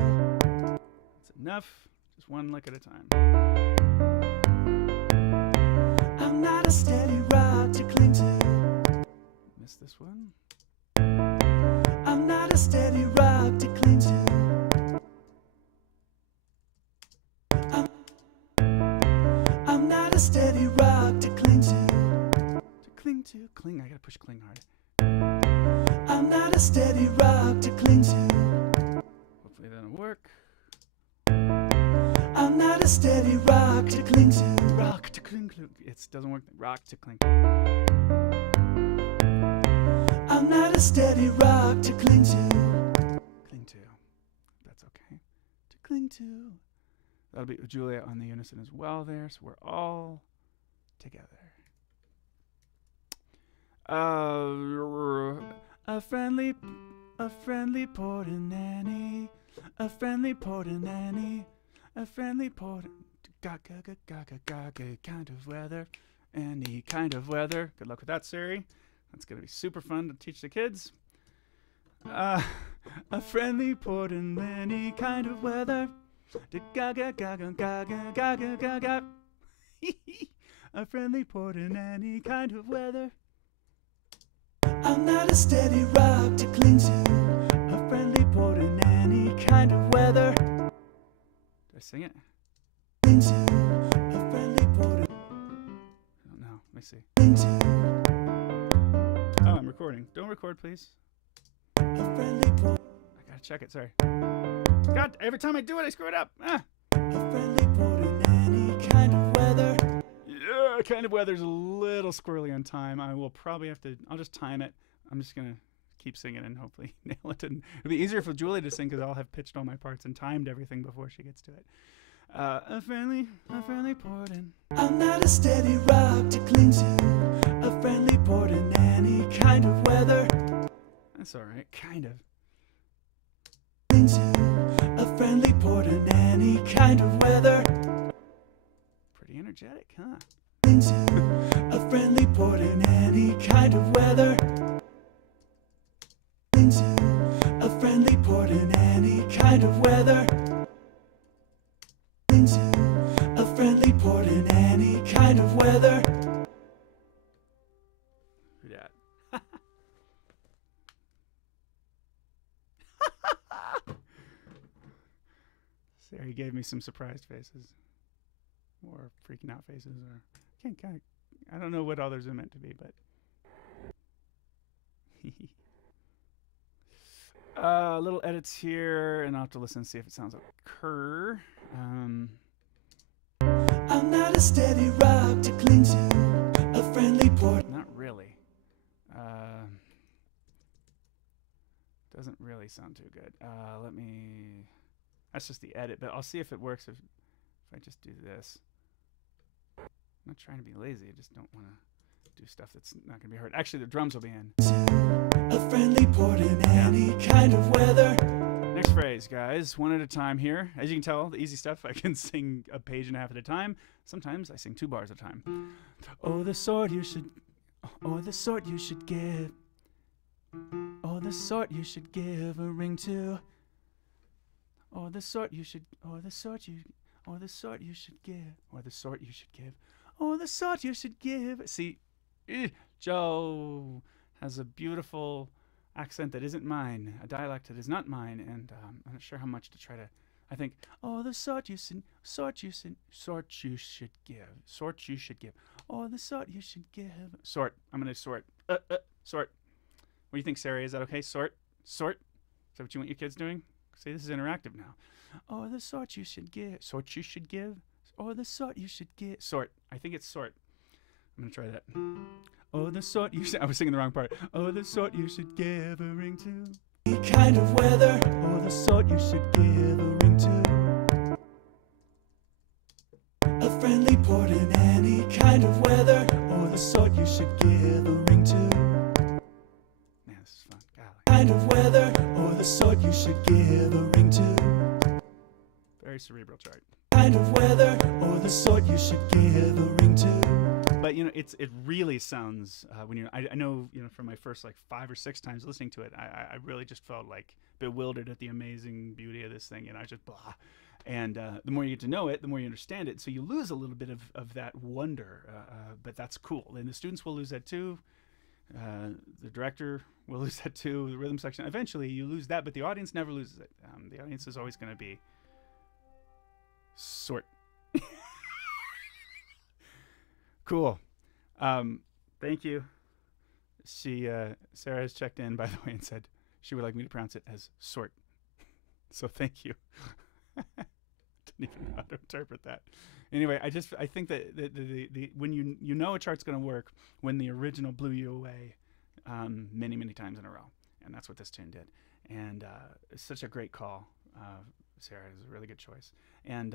Enough, just one lick at a time. I'm not a steady rock to cling to. Missed this one. I'm not a steady rock to cling to. I'm not a steady rock to cling to. Cling, I gotta push cling hard. I'm not a steady rock to cling to. Hopefully that'll work. I'm not a steady rock to cling to. Rock to cling to. It doesn't work. Rock to cling. I'm not a steady rock to cling to. Cling to. That's okay. To cling to. That'll be Julia on the unison as well there, so we're all together. A friendly porter nanny. A friendly porter nanny. A friendly porter, gaga kind of weather, any kind of weather. Good luck with that, Sari. That's gonna be super fun to teach the kids. A friendly porter in any kind of weather. Gaga. A friendly porter in any kind of weather. I'm not a steady rock to cling to. A friendly porter in any kind of weather. Did I sing it? A me see. Oh, I'm recording. Don't record, please. I gotta check it. Sorry. God, every time I do it, I screw it up. Ah. Yeah, kind of weather's a little squirrely on time. I will probably have to. I'll just time it. I'm just gonna keep singing and hopefully nail it. And it'll be easier for Julie to sing because I'll have pitched all my parts and timed everything before she gets to it. A friendly port in. I'm not a steady rock to cling to. A friendly port in any kind of weather. That's all right, kind of. Cling to a friendly port in any kind of weather. Pretty energetic, huh? Cling to a friendly port in any kind of weather. Cling to a friendly port in any kind of weather. To a friendly port in any kind of weather. Who dat? Sarah gave me some surprised faces, or freaking out faces, or I don't know what others are meant to be, but. Little edits here, and I'll have to listen and see if it sounds like Kerr. I'm not a steady rock to cling to, a friendly port. Not really. Doesn't really sound too good. Let me. That's just the edit, but I'll see if it works if I just do this. I'm not trying to be lazy. I just don't want to do stuff that's not going to be heard. Actually, the drums will be in. A friendly port in any kind of weather. Next phrase, guys, one at a time here. As you can tell, the easy stuff, I can sing a page and a half at a time. Sometimes I sing 2 bars at a time. Oh, the sort you should give. Oh, the sort you should give a ring to. Oh, the sort you should give. Oh, the sort you should give. See, Jo has a beautiful accent that isn't mine, a dialect that is not mine, and I'm not sure how much to try to. I think, oh, the sort you should give. Oh, the sort you should give. Sort. I'm gonna sort. Sort. What do you think, Sarah? Is that okay? Sort. Is that what you want your kids doing? See, this is interactive now. Oh, the sort you should give. Sort you should give. Oh, the sort you should give. Sort. I think it's sort. I'm gonna try that. Oh, the sort you should. I was singing the wrong part. Oh, the sort you should give a ring to. Any kind of weather. Oh, the sort you should give a ring to. A friendly port in any kind of weather. Oh, the sort you should give a ring to. Man, this is fun. Golly. Kind of weather. Oh, the sort you should give a ring to. Very cerebral chart. Kind of weather. Oh, the sort you should give a ring to. But you know, it really sounds when you. I know, you know, from my first like 5 or 6 times listening to it, I really just felt like bewildered at the amazing beauty of this thing, and I just blah. And the more you get to know it, the more you understand it. So you lose a little bit of that wonder, but that's cool. And the students will lose that too. The director will lose that too. The rhythm section. Eventually, you lose that, but the audience never loses it. The audience is always going to be sort. Cool. Thank you. Sarah has checked in, by the way, and said she would like me to pronounce it as sort. So thank you. Didn't even know how to interpret that. Anyway, I think that the when you know a chart's going to work when the original blew you away many times in a row, and that's what this tune did. And it's such a great call. Sarah is a really good choice. And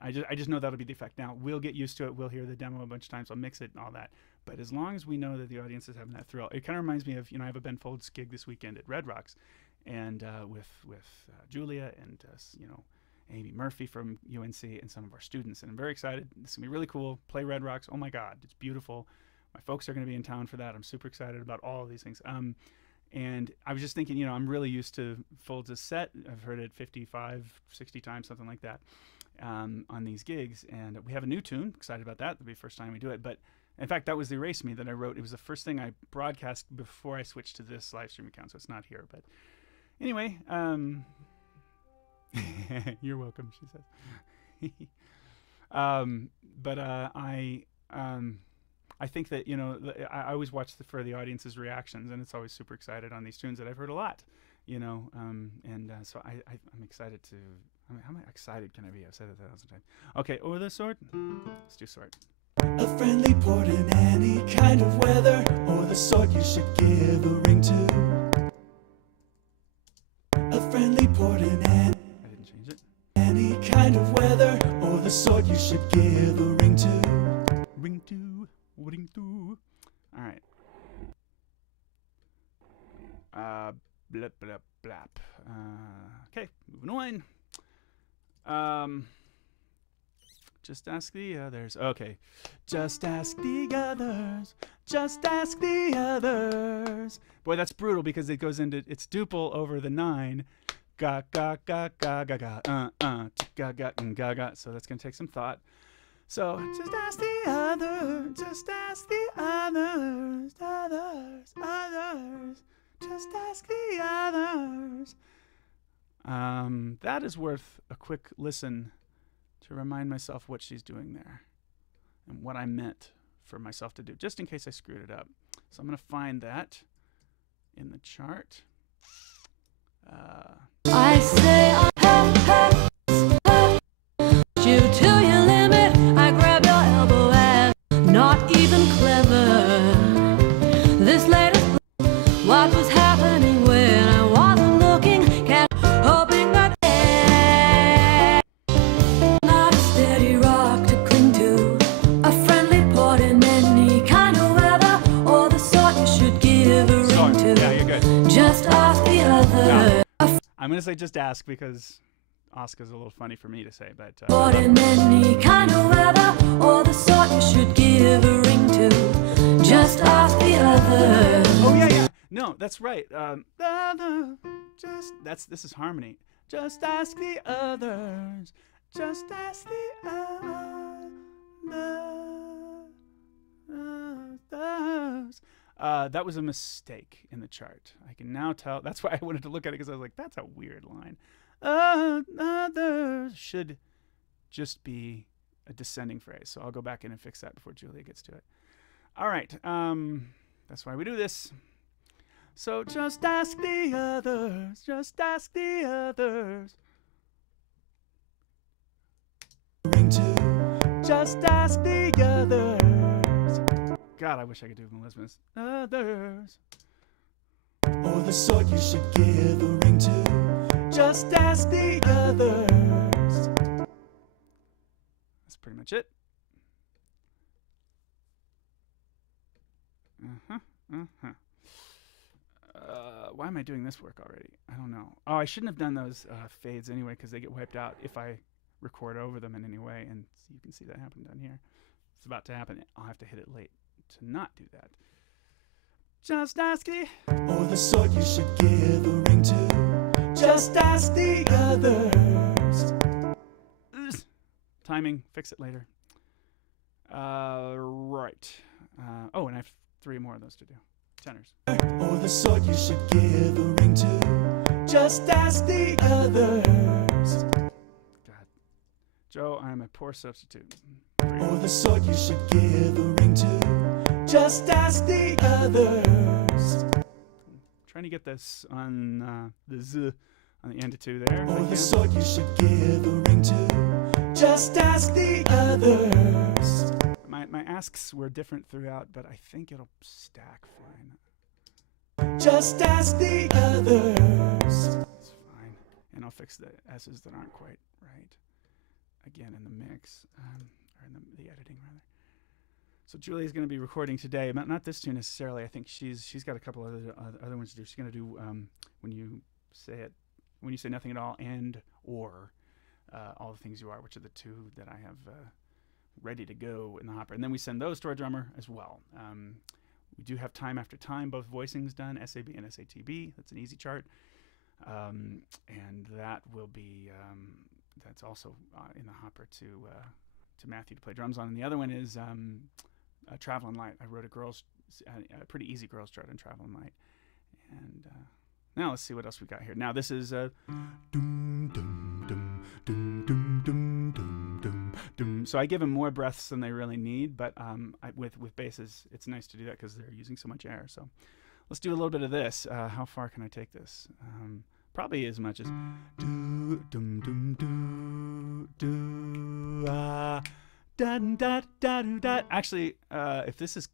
I just know that'll be the effect. Now, we'll get used to it. We'll hear the demo a bunch of times. I'll mix it and all that. But as long as we know that the audience is having that thrill, it kind of reminds me of, you know, I have a Ben Folds gig this weekend at Red Rocks, and with Julia and you know, Amy Murphy from UNC and some of our students, and I'm very excited. This is gonna be really cool. Play Red Rocks. Oh my God, it's beautiful. My folks are gonna be in town for that. I'm super excited about all of these things. And I was just thinking, you know, I'm really used to Folds' set. I've heard it 55, 60 times, something like that. On these gigs, and we have a new tune. Excited about that. That'll be the first time we do it. But in fact, that was the Erase Me that I wrote. It was the first thing I broadcast before I switched to this live stream account, so it's not here. But anyway, you're welcome, she says. I think that, you know, I always watch for the audience's reactions, and it's always super excited on these tunes that I've heard a lot, you know, so I'm excited to. I mean, how excited can I be? I've said it 1,000 times. Okay, or the sword. Let's do sword. A friendly port in any kind of weather, or the sort you should give a ring to. A friendly port in I didn't change it. any kind of weather, or the sort you should give a ring to. Ring to, ring to. All right. Blip, blip, blap. Okay, moving on. Just ask the others. Okay. Just ask the others. Just ask the others. Boy, that's brutal because it goes into, it's duple over the 9. Ga, ga, ga, ga, ga, ga, ga, ga, ga, ga. So that's going to take some thought. So, just ask the others. Just ask the others. Others. Others. Just ask the others. That is worth a quick listen to remind myself what she's doing there and what I meant for myself to do, just in case I screwed it up. So I'm going to find that in the chart. I say, you to your limit. I grab your elbow and not even clever. This latest, what was happening when I wasn't looking, hoping that not a steady rock to cling to, a friendly port in any kind of weather, or the sort you should give a ring to. Yeah, you're good. Just ask the other. I'm going to say just ask because Oscar's a little funny for me to say, but Port in any kind of weather, or the sort you should give a ring to. Just ask the other. oh yeah. No, that's right. This is harmony. Just ask the others. Just ask the others. That was a mistake in the chart. I can now tell. That's why I wanted to look at it, because I was like, that's a weird line. Others should just be a descending phrase. So I'll go back in and fix that before Julia gets to it. All right. That's why we do this. So just ask the others. Just ask the others. Ring to. Just ask the others. God, I wish I could do Melismas. Others. Or the sort you should give a ring to. Just ask the others. That's pretty much it. Why am I doing this work already? I don't know. Oh, I shouldn't have done those fades anyway, because they get wiped out if I record over them in any way. And you can see that happen down here. It's about to happen. I'll have to hit it late to not do that. Just ask the... Or the sort you should give a ring to. Just ask the others. Timing. Fix it later. Right. Oh, and I have 3 more of those to do. Tenors. Or the sort you should give a ring to. Just ask the others. God. Joe, I am a poor substitute. Or the sort you should give a ring to. Just ask the others. Trying to get this on the Z on the end of 2 there. Or the sort you should give a ring to. Just ask the others. My asks were different throughout, but I think it'll stack fine. Just ask the others. It's fine. And I'll fix the S's that aren't quite right. Again, in the mix, or in the editing, rather. So Julia's going to be recording today, not this tune necessarily. I think she's got a couple other ones to do. She's going to do when you say nothing at all and or all the things you are, which are the 2 that I have ready to go in the hopper. And then we send those to our drummer as well. We do have time after time, both voicings done, SAB and SATB. That's an easy chart. And that will be, that's also in the hopper to Matthew to play drums on. And the other one is Traveling Light. I wrote a pretty easy girls chart on Traveling Light. And now let's see what else we got here. Now this is So I give them more breaths than they really need, but with basses, it's nice to do that because they're using so much air. So let's do a little bit of this. How far can I take this? Probably as much as do dum dum do do da da da da. Actually, if this is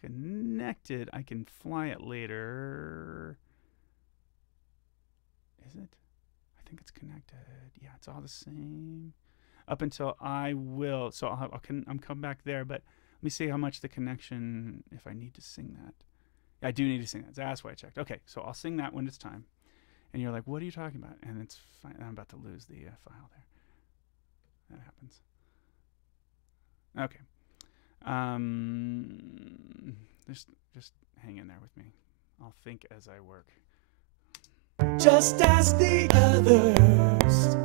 connected, I can fly it later. Is it? I think it's connected. Yeah, it's all the same. Up until I will. So I'm come back there, but let me see how much the connection, if I need to sing that. Yeah, I do need to sing that. That's why I checked. Okay, so I'll sing that when it's time. And you're like, what are you talking about? And it's fine. I'm about to lose the file there. That happens. Okay. Just hang in there with me. I'll think as I work. Just as the others.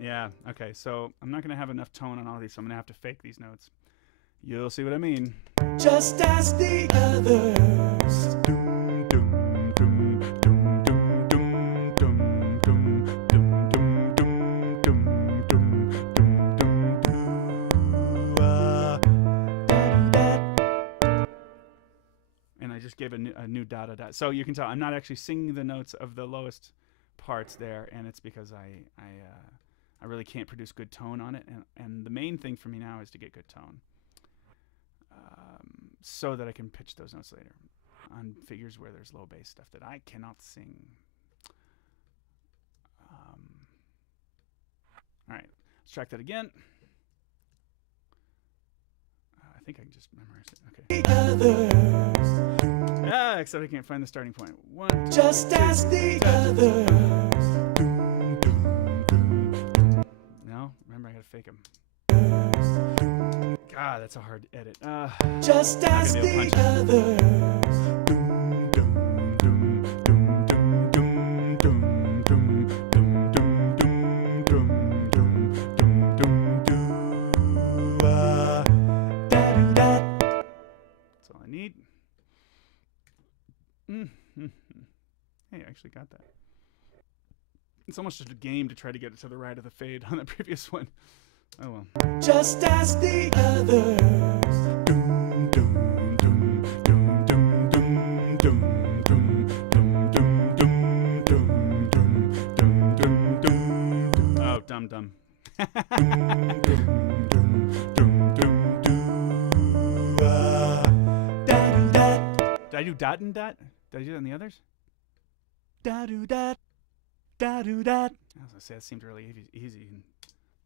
Yeah, okay, so I'm not going to have enough tone on all these, so I'm going to have to fake these notes. You'll see what I mean. Just as the others. And I just gave a new da da da. So you can tell I'm not actually singing the notes of the lowest parts there, and it's because I really can't produce good tone on it, and the main thing for me now is to get good tone, so that I can pitch those notes later on figures where there's low bass stuff that I cannot sing. All right, let's track that again. I think I can just memorize it. Okay. The others. Except I can't find the starting point. One. Just as the others. No, remember I gotta fake them. God, that's a hard edit. Just as the others. That's all I need. Hey, I actually got that. It's almost just a game to try to get it to the right of the fade on the previous one. Oh well. Just as the others. Oh, dum. Did I do dot and dot? Did I do that in the others? Da-do-dat. Da-do-dat. I was gonna say that seemed really easy.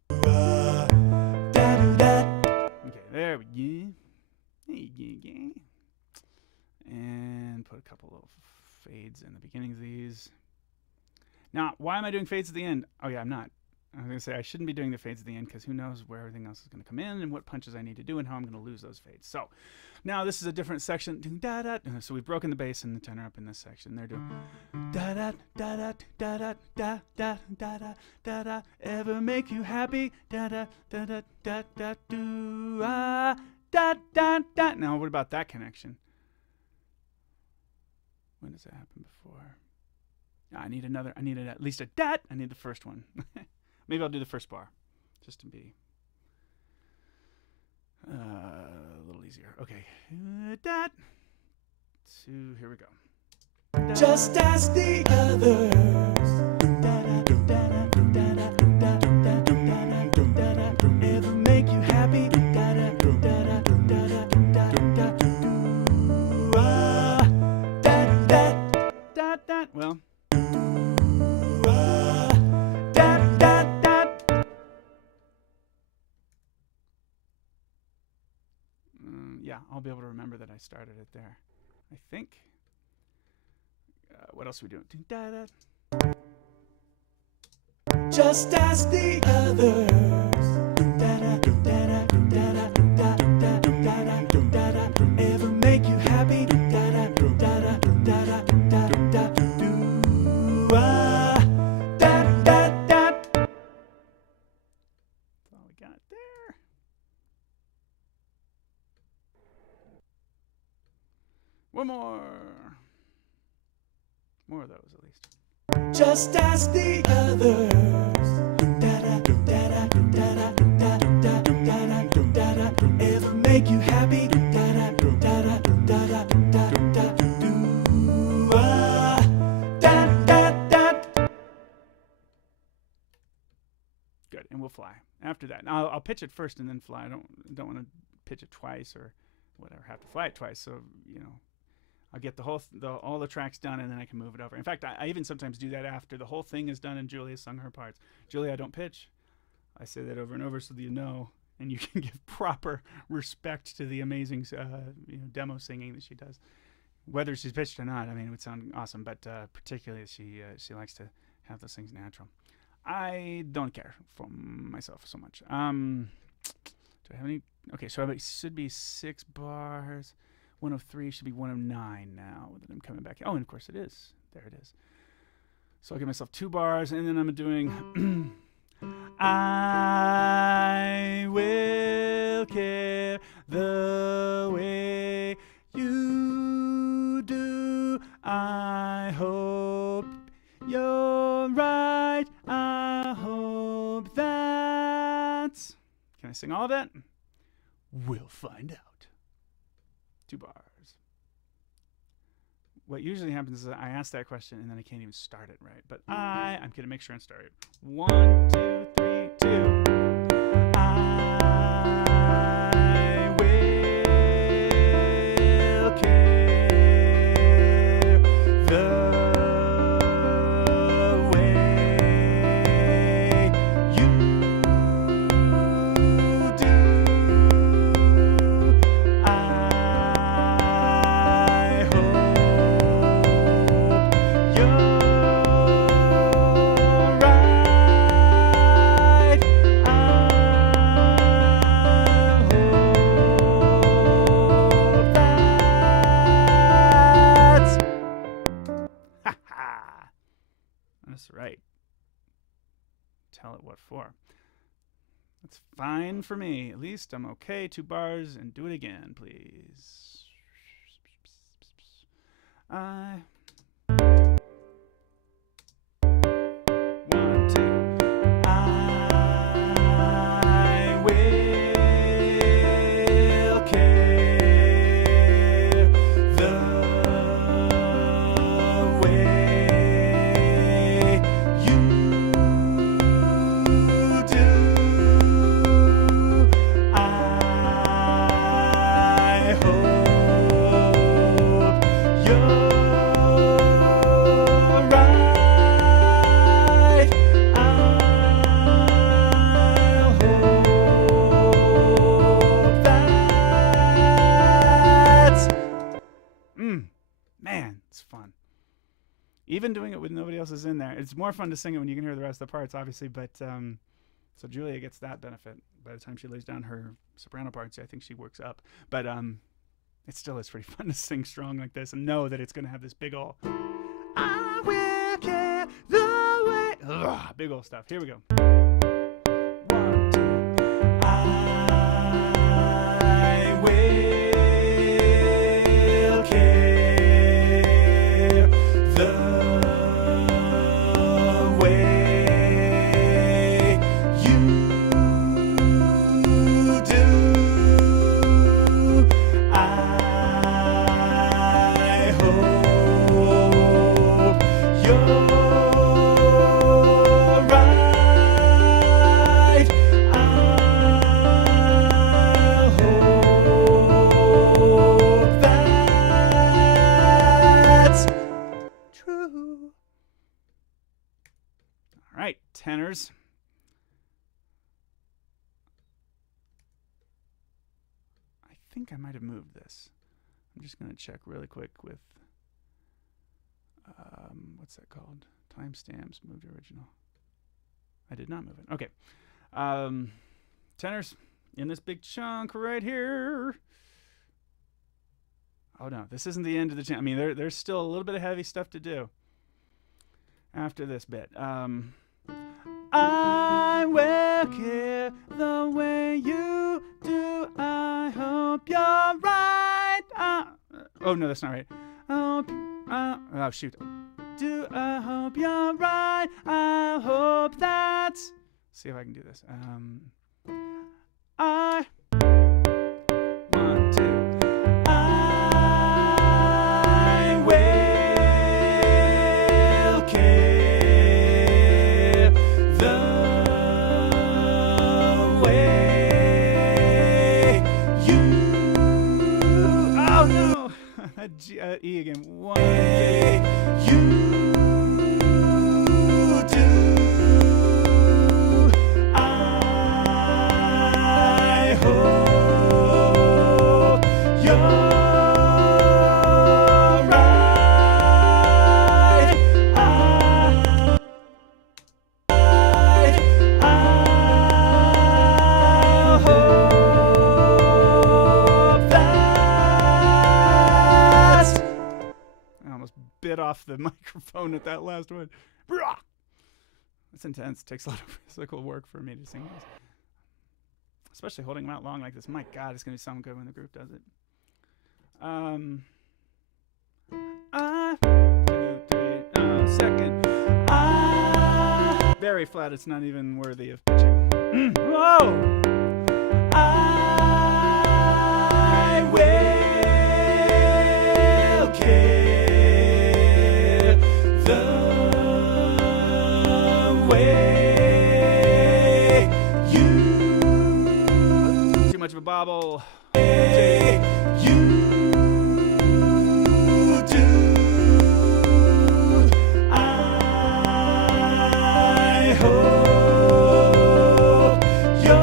Da-do-dat. Okay, there we go. Yeah. And put a couple little fades in the beginning of these. Now, why am I doing fades at the end? Oh yeah, I'm not. I was gonna say I shouldn't be doing the fades at the end because who knows where everything else is gonna come in and what punches I need to do and how I'm gonna lose those fades. So now this is a different section. So we've broken the bass and the tenor up in this section. They're doing da da da da da da da da da da da. Ever make you happy? Da da da da da da do da da da. Now what about that connection? When does that happen before? I need at least a dat. I need the first one. Maybe I'll do the first bar, just to be a little easier. Okay, dat. Two. Here we go. Just as the others. Ever make you happy? Well. Yeah, I'll be able to remember that I started it there. I think. What else are we doing? Just as the others. Ever make you happy? That's all we got there. One more. More of those, at least. Just ask the others. Ever make you happy? Good, and we'll fly after that. Now I'll pitch it first and then fly. I don't want to pitch it twice or whatever. Have to fly it twice, so I'll get all the tracks done and then I can move it over. In fact, I even sometimes do that after the whole thing is done and Julia's sung her parts. Julia, I don't pitch. I say that over and over so that you know, and you can give proper respect to the amazing demo singing that she does. Whether she's pitched or not, I mean, it would sound awesome, but particularly she likes to have those things natural. I don't care for myself so much. Do I have any? Okay, so it should be 6 bars. 103 should be 109 now that I'm coming back. Oh, and of course it is. There it is. So I'll give myself 2 bars, and then I'm doing I will care the way you do. I hope you're right. I hope that's... Can I sing all of that? We'll find out. 2 bars. What usually happens is I ask that question and then I can't even start it right. But I'm going to make sure and start it. 1, 2, 3, 2. I will care the way you do. I hope you're right. I hope that's... Ha ha! That's right. Tell it what for. That's fine for me. At least I'm okay. 2 bars and do it again, please. I... 1, 2. I will care the way you do. I hope you're right. I'll hope that's... Man, it's fun. Even doing it with nobody else is in there. It's more fun to sing it when you can hear the rest of the parts, obviously, but so Julia gets that benefit. By the time she lays down her soprano parts, I think she works up. But it still is pretty fun to sing strong like this and know that it's going to have this big ol' I will care the way... Ugh, big ol' stuff. Here we go. 1, 2. I will care the way you do. I hope you're right. I'll hope that's true. All right, tenors. I think I might have moved this. I'm just going to check really quick with, what's that called? Timestamps, moved original. I did not move it. Okay. Tenors in this big chunk right here. Oh no, this isn't the end of the chunk. I mean, there's still a little bit of heavy stuff to do after this bit. I will care the way you do. I hope you're right. Oh no, that's not right. Oh shoot. do. I hope you're right. I hope that's. See if I can do this. I 1, 2. I will care the way you. Oh no! E again. 1, 2. You do. I hope you're right. I'll hope that's. I almost bit off the microphone at that last one. That's intense. It takes a lot of physical work for me to sing those. Especially holding them out long like this. My God, it's going to sound good when the group does it. 2, 3, second. Very flat. It's not even worthy of pitching. Whoa! I will care the way you. Too much of a bobble. You do. I hope you're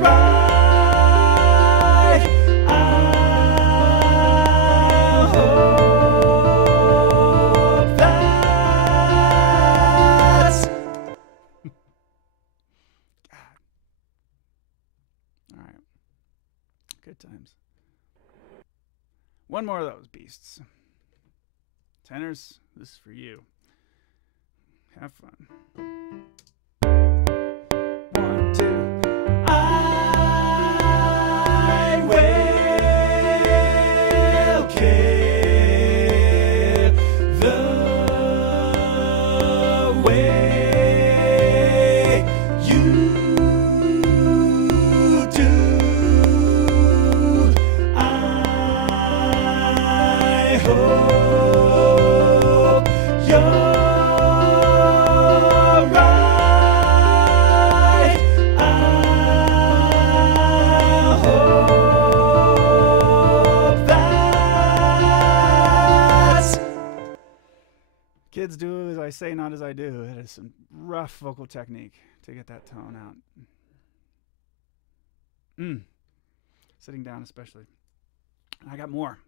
right. I'll hope that's. God. All right. Good times. One more of those beasts. Tenors, this is for you. Have fun. 1, 2. I will care the way you do. I hope you're right. I'll hope that's. Kids do as I say, not as I do. It is some rough vocal technique to get that tone out. Sitting down especially. I got more.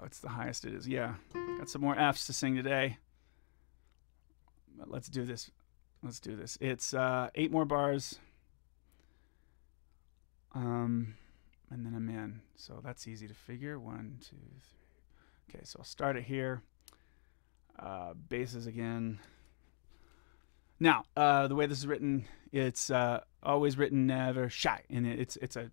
What's the highest it is? Yeah. Got some more F's to sing today. But let's do this. Let's do this. It's 8 more bars. And then I'm in. So that's easy to figure. 1, 2, 3. Okay, so I'll start it here. Basses again. Now, the way this is written, it's always written never shy, and it's a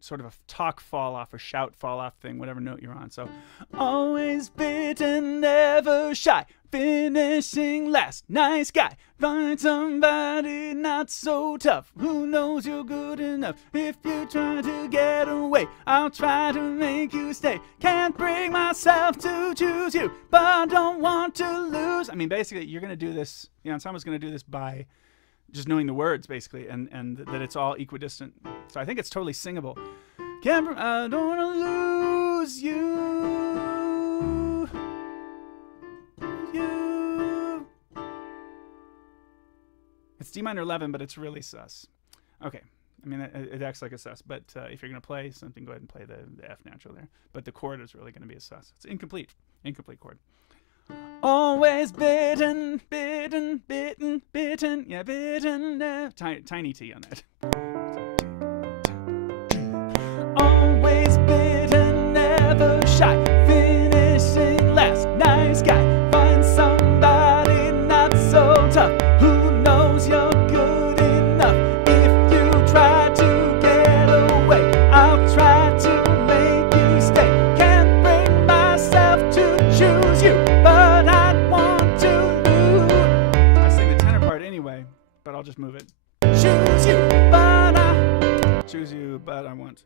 sort of a talk fall off or shout fall off thing, whatever note you're on. So, always bitten, never shy, finishing last, nice guy. Find somebody not so tough, who knows you're good enough. If you try to get away, I'll try to make you stay. Can't bring myself to choose you, but I don't want to lose. I mean, basically, you're gonna do this. You know, someone's gonna do this by just knowing the words, basically, and that it's all equidistant. So I think it's totally singable. I don't want to lose you. It's D minor 11, but it's really sus. Okay. I mean, it acts like a sus, but if you're going to play something, go ahead and play the F natural there. But the chord is really going to be a sus. It's incomplete chord. Always bitten, bitten, bitten, bitten. Yeah, bitten. Tiny T on that. Always bitten, never shy. Finishing last, nice guy. Find somebody not so tough, who knows you're good enough. If you try to get away, I'll try to make you stay. Can't bring myself want to.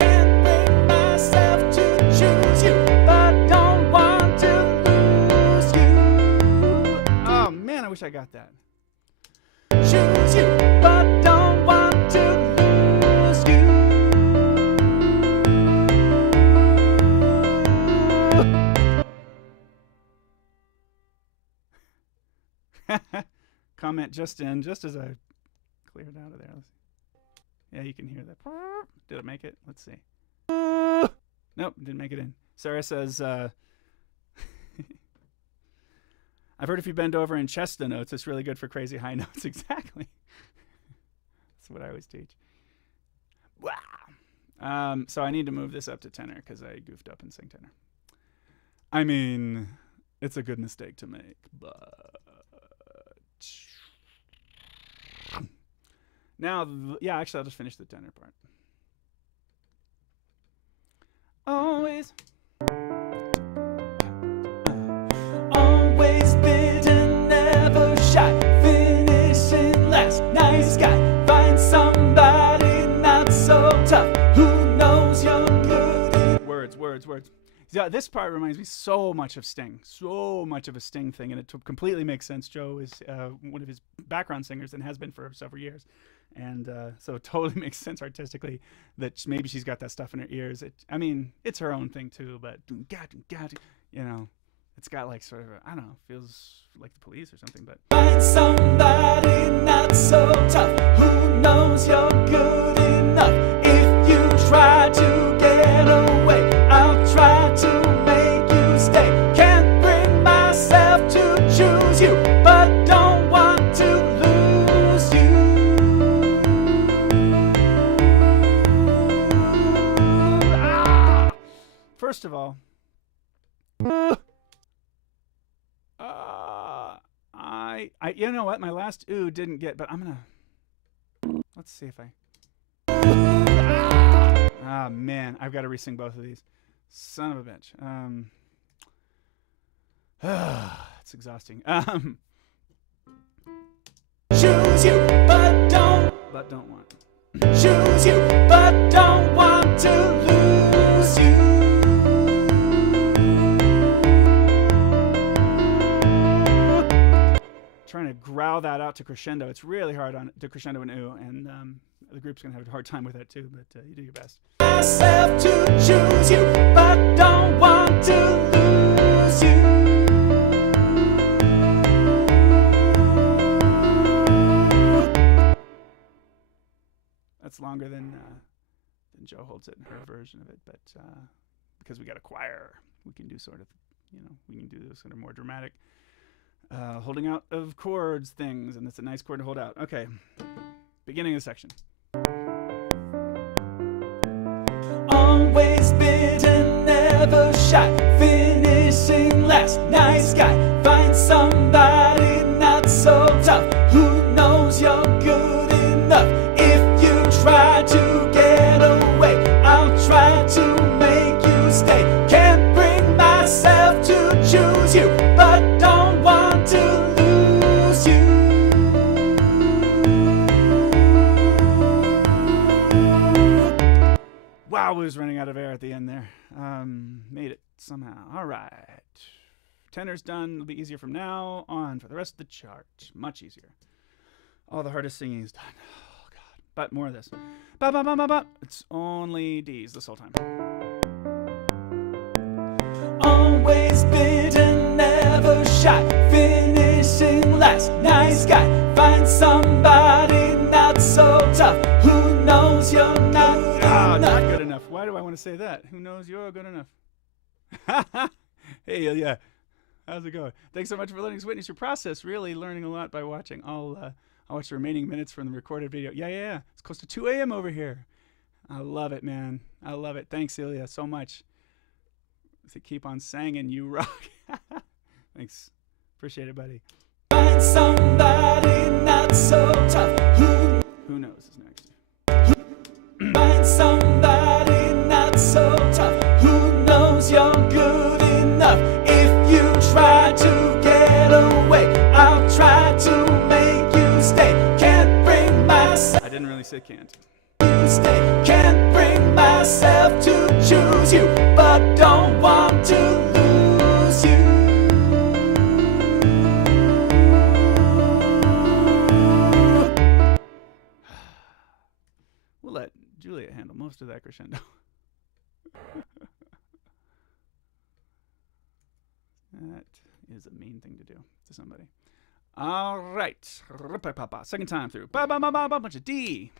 Can't bring myself to choose you, but don't want to lose you. Oh man, I wish I got that. Choose you, but don't want to lose you. Comment just in, just as I cleared out of there. Yeah, you can hear that. Did it make it? Let's see. Nope, didn't make it in. Sarah says, I've heard if you bend over and chest the notes, it's really good for crazy high notes. Exactly. That's what I always teach. Wow. So I need to move this up to tenor because I goofed up and sang tenor. I mean, it's a good mistake to make, but... Now, yeah, actually, I'll just finish the tenor part. Always. Always bitter, never shy, finishing last. Nice guy, find somebody not so tough, who knows you're good in. Words. Yeah, this part reminds me so much of Sting. So much of a Sting thing, and it completely makes sense. Joe is one of his background singers and has been for several years. And so it totally makes sense artistically that maybe she's got that stuff in her ears. I mean, it's her own thing too, but, you know, it's got like sort of, I don't know, feels like the Police or something, but. Find somebody not so tough, who knows you're good enough. If you try to get away, I'll try to make you stay. Can't bring myself to choose you, but don't want to lose you. First of all, I you know what, my last ooh didn't get, but I'm gonna, let's see if I, ah man, I've got to re-sing both of these, son of a bitch. It's exhausting. Choose you, but don't Want. choose you, but don't want to lose you. Trying to growl that out to crescendo. It's really hard to crescendo an ooh, and the group's gonna have a hard time with that too. But you do your best. Myself to choose you, but don't want to lose you. That's longer than Joe holds it in her version of it, but because we got a choir, we can do sort of, we can do those sort of more dramatic holding out of chords things, and it's a nice chord to hold out. Okay, beginning of the section. Always bitter, never shy, finishing last. Nice guy, find somebody not so tough, who knows you're good enough. If you try to get away, I'll try to make you stay. Can't bring myself to choose you, but don't want to lose you. Wow, we was running out of air at the end there. Made it somehow. All right. Tenor's done. It'll be easier from now on for the rest of the chart. Much easier. All the hardest singing is done. Oh, God. But more of this. Ba, ba, ba, ba, ba. It's only D's this whole time. Always bitter, never shy, finishing last. Nice guy, find somebody not so tough, who knows you're not good enough. Not good enough. Why do I want to say that? Who knows you're good enough? Hey, yeah. How's it going? Thanks so much for letting us witness your process. Really learning a lot by watching. I'll watch the remaining minutes from the recorded video. Yeah. It's close to 2 a.m. over here. I love it, man. I love it. Thanks, Ilya, so much. To keep on singing, you rock. Thanks. Appreciate it, buddy. Find somebody not so tough, Who knows is next. find somebody not so tough, who knows you're good enough. If you try to get away, I'll try to make you stay. Can't bring myself I didn't really say can't. to stay. Can't myself to choose you, but don't want to lose you. We'll let Juliet handle most of that crescendo. That is a mean thing to do to somebody. All right. Second time through. Bunch of D.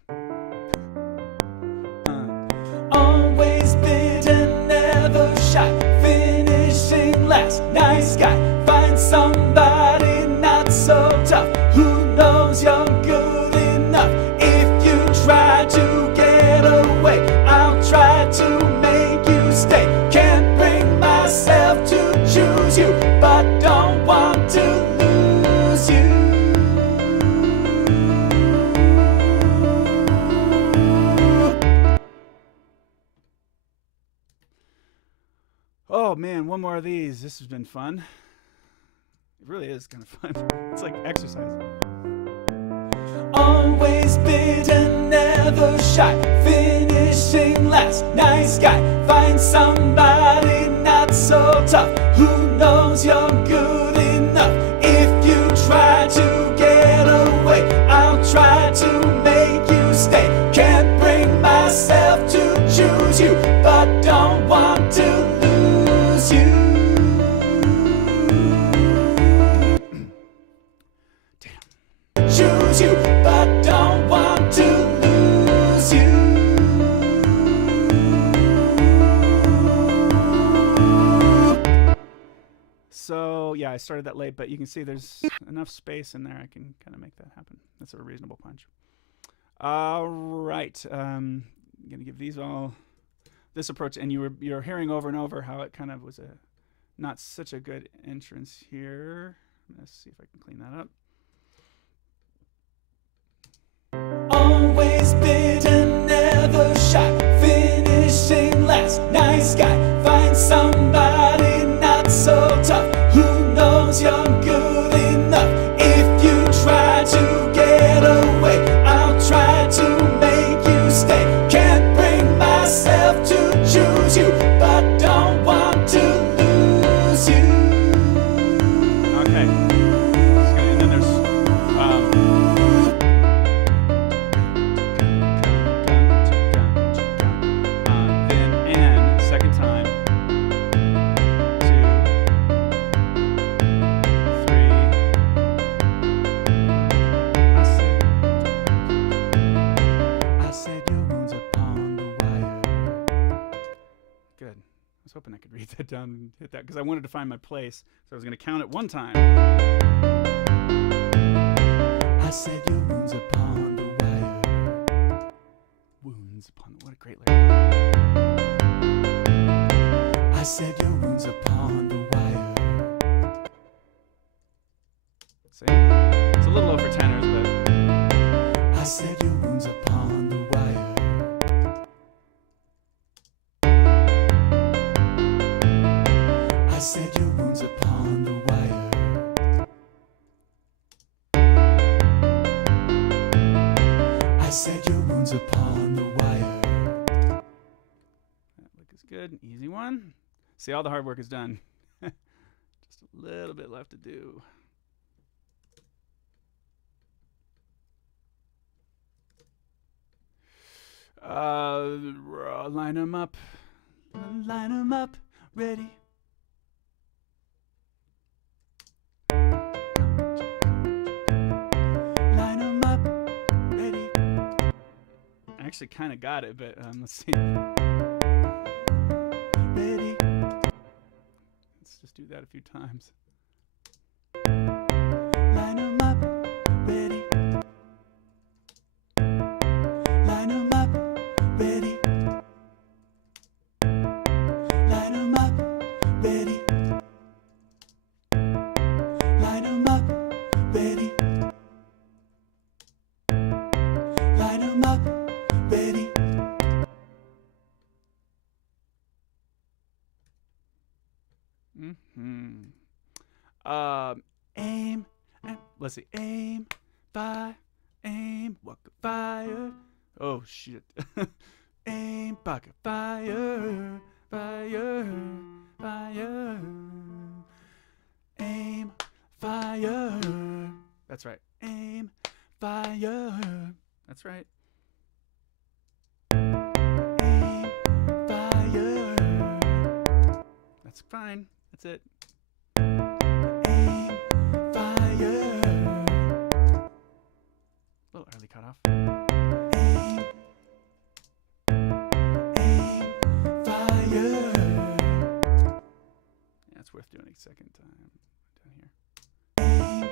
Always bitter, never shy, finishing last. Nice guy, find somebody not so tough, who knows you're good enough. If you try to get away, I'll try to make you stay. Can't bring myself to choose you, but don't want to lose you. Oh man, one more of these. This has been fun. It really is kind of fun. It's like exercise. Always bitter, never shy, finishing last. Nice guy, find somebody not so tough, who knows you're good enough. If you try to get away, I'll try to make you stay. Can't bring myself to choose you, but don't want to lose you. Choose you, but don't want to lose you. So yeah, I started that late, but you can see there's enough space in there. I can kind of make that happen. That's a reasonable punch. All right, I'm gonna give these all this approach, and you're hearing over and over how it kind of was a not such a good entrance here. Let's see if I can clean that up. Always bitter, never shy, finishing last. Nice guy, find somebody not so tough, who knows you're good enough. If you try to get away, I'll try to make you stay. Can't bring myself to choose you, but don't want to lose you. Okay. And then there's then and second time. 2, 3. I said your wounds upon the wire. Good. I was hoping I could read that down and hit that because I wanted to find my place. So I was going to count it one time. I said your wounds upon the wire. Wounds upon what a great lyric. I said your wounds upon the wire. See? It's a little over tenors, but I said your wounds upon the wire. I said your wounds upon the wire. I said your wounds upon the wire. that look is good. Easy one. See, all the hard work is done. Just a little bit left to do. Line them up. Line 'em up, ready. Line 'em up, ready. I actually kind of got it, but let's see. Ready. Let's just do that a few times. Line 'em up, ready. Line 'em up, ready. Line 'em up, ready. Line 'em up, ready. Line 'em up, ready. Aim. Let's see. Aim. Fire. Aim. Walk a fire. Oh shit. Aim, bucket, fire, fire, fire. Aim, fire. That's right. Aim, fire. That's right. Aim, fire. That's fine. That's it. Aim, fire. A little early cutoff. Aim, fire. Yeah, it's worth doing a second time down here. Aim,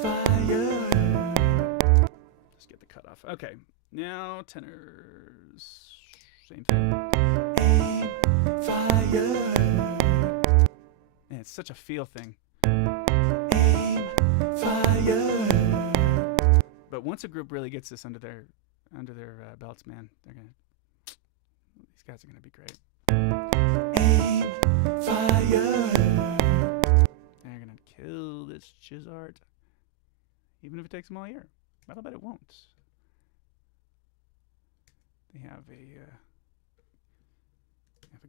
fire. Just get the cutoff. Okay, now tenors. Same thing. Aim, fire. And it's such a feel thing. Aim, fire. But once a group really gets this under their belts, man, these guys are gonna be great. Aim, fire. They're gonna kill this chiz art, even if it takes them all year. But I'll bet it won't. They have a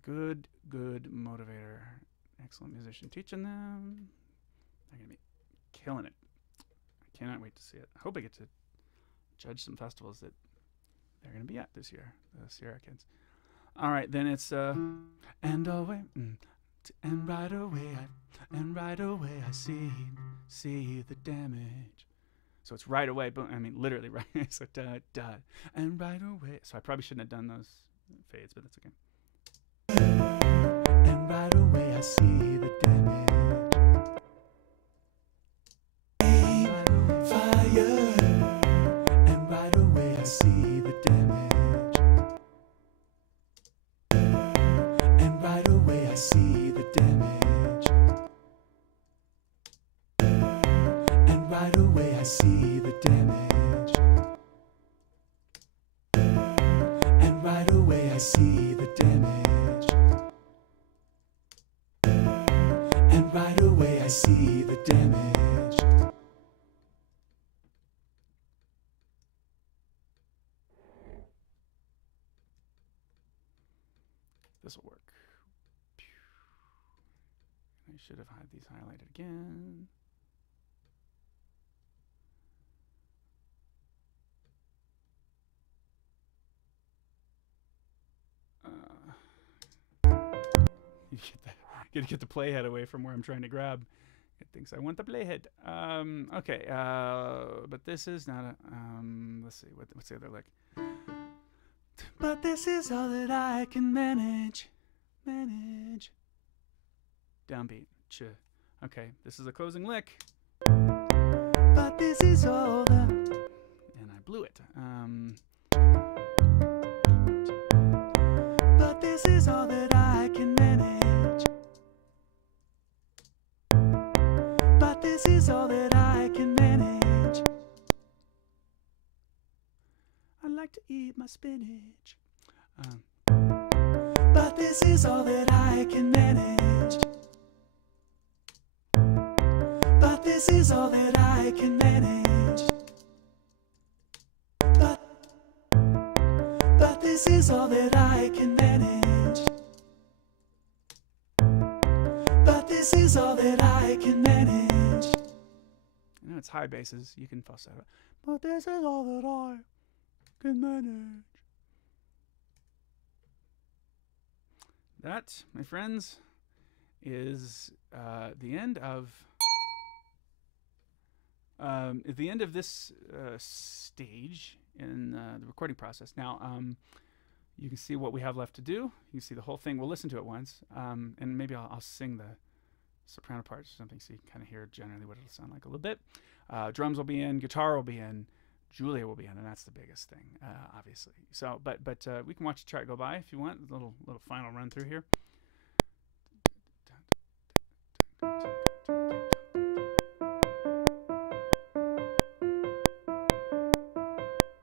good motivator, excellent musician teaching them. They're gonna be killing it. I cannot wait to see it. I hope I get to judge some festivals that they're going to be at this year, the Sierra kids. All right, then it's and away, and right away, I see the damage. So it's right away, but I mean literally right. So da, and right away. So I probably shouldn't have done those fades, but that's okay. And right away, I see the damage. Fire, and right away I see the damage. And right away I see the damage. And right away I see the damage. And right away I see the damage. And right away I see the damage. This will work. I should have had these highlighted again. You get the playhead away from where I'm trying to grab. It thinks I want the playhead. Okay, but this is not a. Let's see. What's the other lick? But this is all that I can manage. Downbeat. Ch. Okay, this is a closing lick. But this is all the. And I blew it. But this is all that I can manage. But this is all that I can manage. I like to eat my spinach. But this is all that I can manage. But this is all that I can manage. But this is all that I can manage. But this is all that I can manage. I know it's high basses. You can fuss that up. But this is all that I can manage. That, my friends, is the end of this stage in the recording process. Now, you can see what we have left to do. You can see the whole thing. We'll listen to it once, and maybe I'll sing the soprano parts or something so you can kind of hear generally what it'll sound like a little bit. Drums will be in, guitar will be in, Julia will be in, and that's the biggest thing, obviously. So, but we can watch the chart go by if you want. A little final run through here.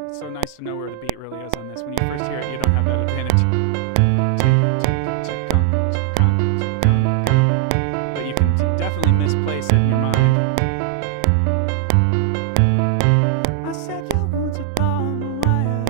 It's so nice to know where the beat really is on this. When you first hear it, you don't have that advantage. But you can definitely misplace it in your mind. I said your wounds upon the wire.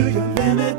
to your limit.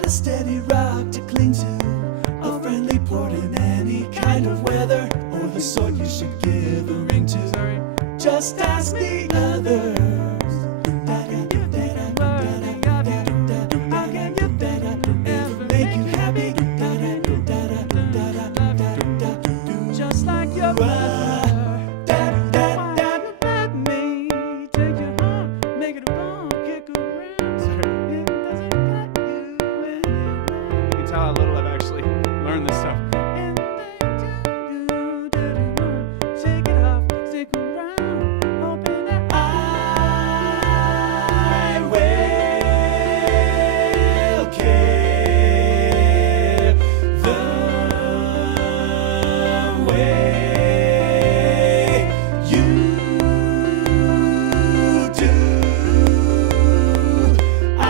A steady rock to cling to, a friendly port in any kind of weather, or the sort you should give a ring to. Sorry. Just ask the others. Make you happy. Just like your me, take you home, make it a bomb, kick around. Sorry. It doesn't cut you anyway. You can tell how little I've actually learned this stuff. Shake it off, stick around, open it. I will care the way you do. I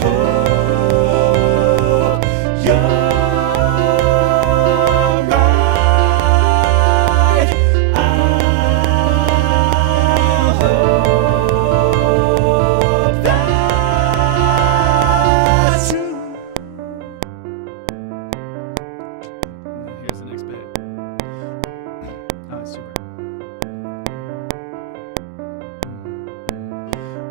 hope you're right. I'll hope that's true. And then here's the next bit. Oh, super.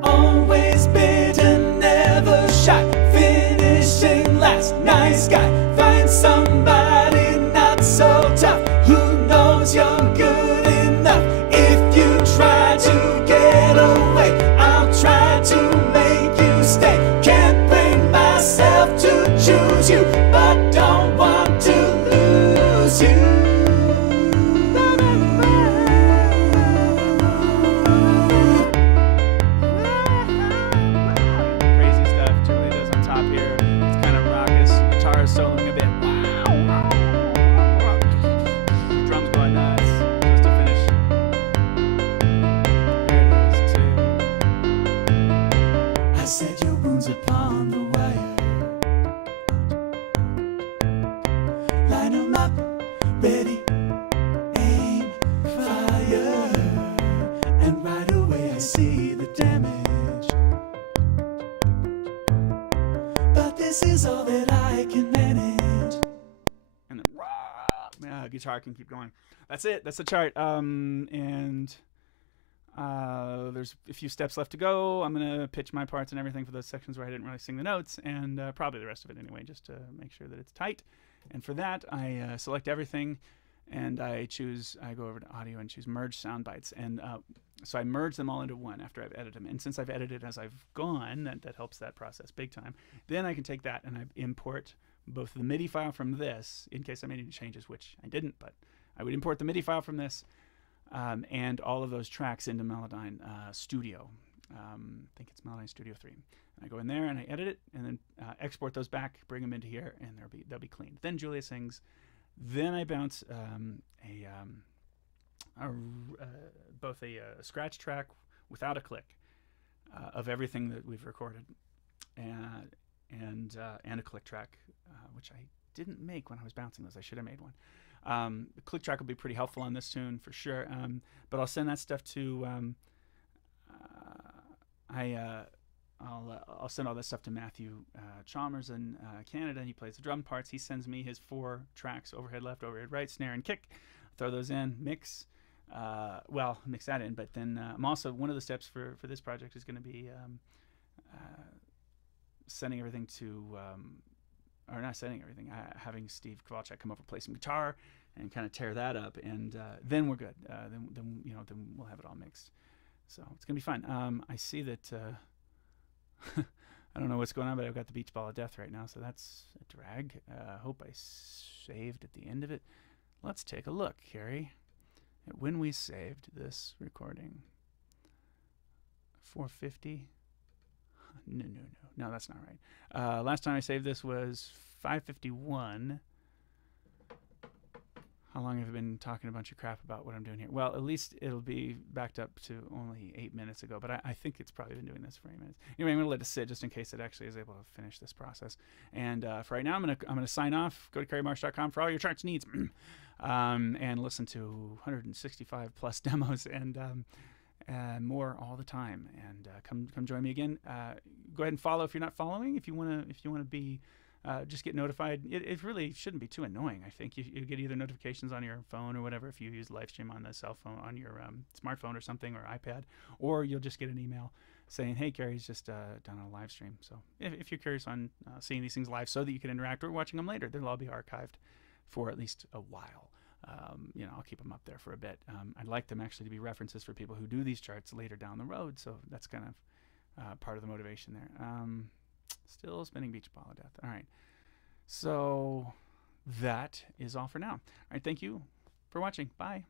Always bitter, never shy, finishing last. Nice guy, find somebody not so tough, who knows you're good enough. If you try to get away, I'll try to make you stay. Can't bring myself to choose you, but don't want to lose you. Crazy stuff Julie does on top here. It's kind of raucous. Guitar is soloing a bit. Drums going nuts. Just to finish. There it is, too. I set your wounds upon the wire. Line 'em up, ready, aim, fire. And right away I see the damage. But this is all that I can manage. And then guitar can keep going. That's it. That's the chart. There's a few steps left to go. I'm gonna pitch my parts and everything for those sections where I didn't really sing the notes, and probably the rest of it anyway, just to make sure that it's tight. And for that, I select everything, and I go over to audio and choose merge sound bites, and so I merge them all into one after I've edited them. And since I've edited as I've gone, that helps that process big time. Then I can take that and I import both the MIDI file from this, in case I made any changes, which I didn't, but I would import the MIDI file from this, and all of those tracks into Melodyne Studio. I think it's Melodyne Studio 3. And I go in there and I edit it, and then export those back, bring them into here, and they'll be cleaned. Then Julia sings. Then I bounce both a scratch track without a click of everything that we've recorded, and a click track, which I didn't make when I was bouncing those. I should have made one. The click track will be pretty helpful on this tune for sure. But I'll send that stuff to I'll send all this stuff to Matthew Chalmers in Canada. He plays the drum parts. He sends me his 4 tracks: overhead left, overhead right, snare, and kick. Throw those in, mix. Mix that in. But then I'm also, one of the steps for this project is going to be sending everything to, or not sending everything, having Steve Kowalczyk come over, play some guitar, and kind of tear that up, and then we're good. Then we'll have it all mixed. So it's gonna be fun. I see that I don't know what's going on, but I've got the beach ball of death right now, so that's a drag. Hope I saved at the end of it. Let's take a look, Kerry, at when we saved this recording. 450. No, that's not right. Last time I saved this was 551. How long have I been talking a bunch of crap about what I'm doing here? Well, at least it'll be backed up to only 8 minutes ago, but I think it's probably been doing this for 8 minutes. Anyway, I'm going to let it sit just in case it actually is able to finish this process. And for right now, I'm gonna sign off. Go to kerrymarsh.com for all your charts needs, and listen to 165 plus demos and more all the time. And come join me again. Go ahead and follow if you're not following. If you wanna be just get notified. It really shouldn't be too annoying. I think you get either notifications on your phone or whatever if you use Livestream on the cell phone, on your smartphone or something, or iPad, or you'll just get an email saying, "Hey, Kerry's just done a live stream." So if you're curious on seeing these things live so that you can interact or watching them later, they'll all be archived for at least a while. I'll keep them up there for a bit. I'd like them actually to be references for people who do these charts later down the road. So that's kind of part of the motivation there. Still spinning beach ball of death. All right. So that is all for now. All right. Thank you for watching. Bye.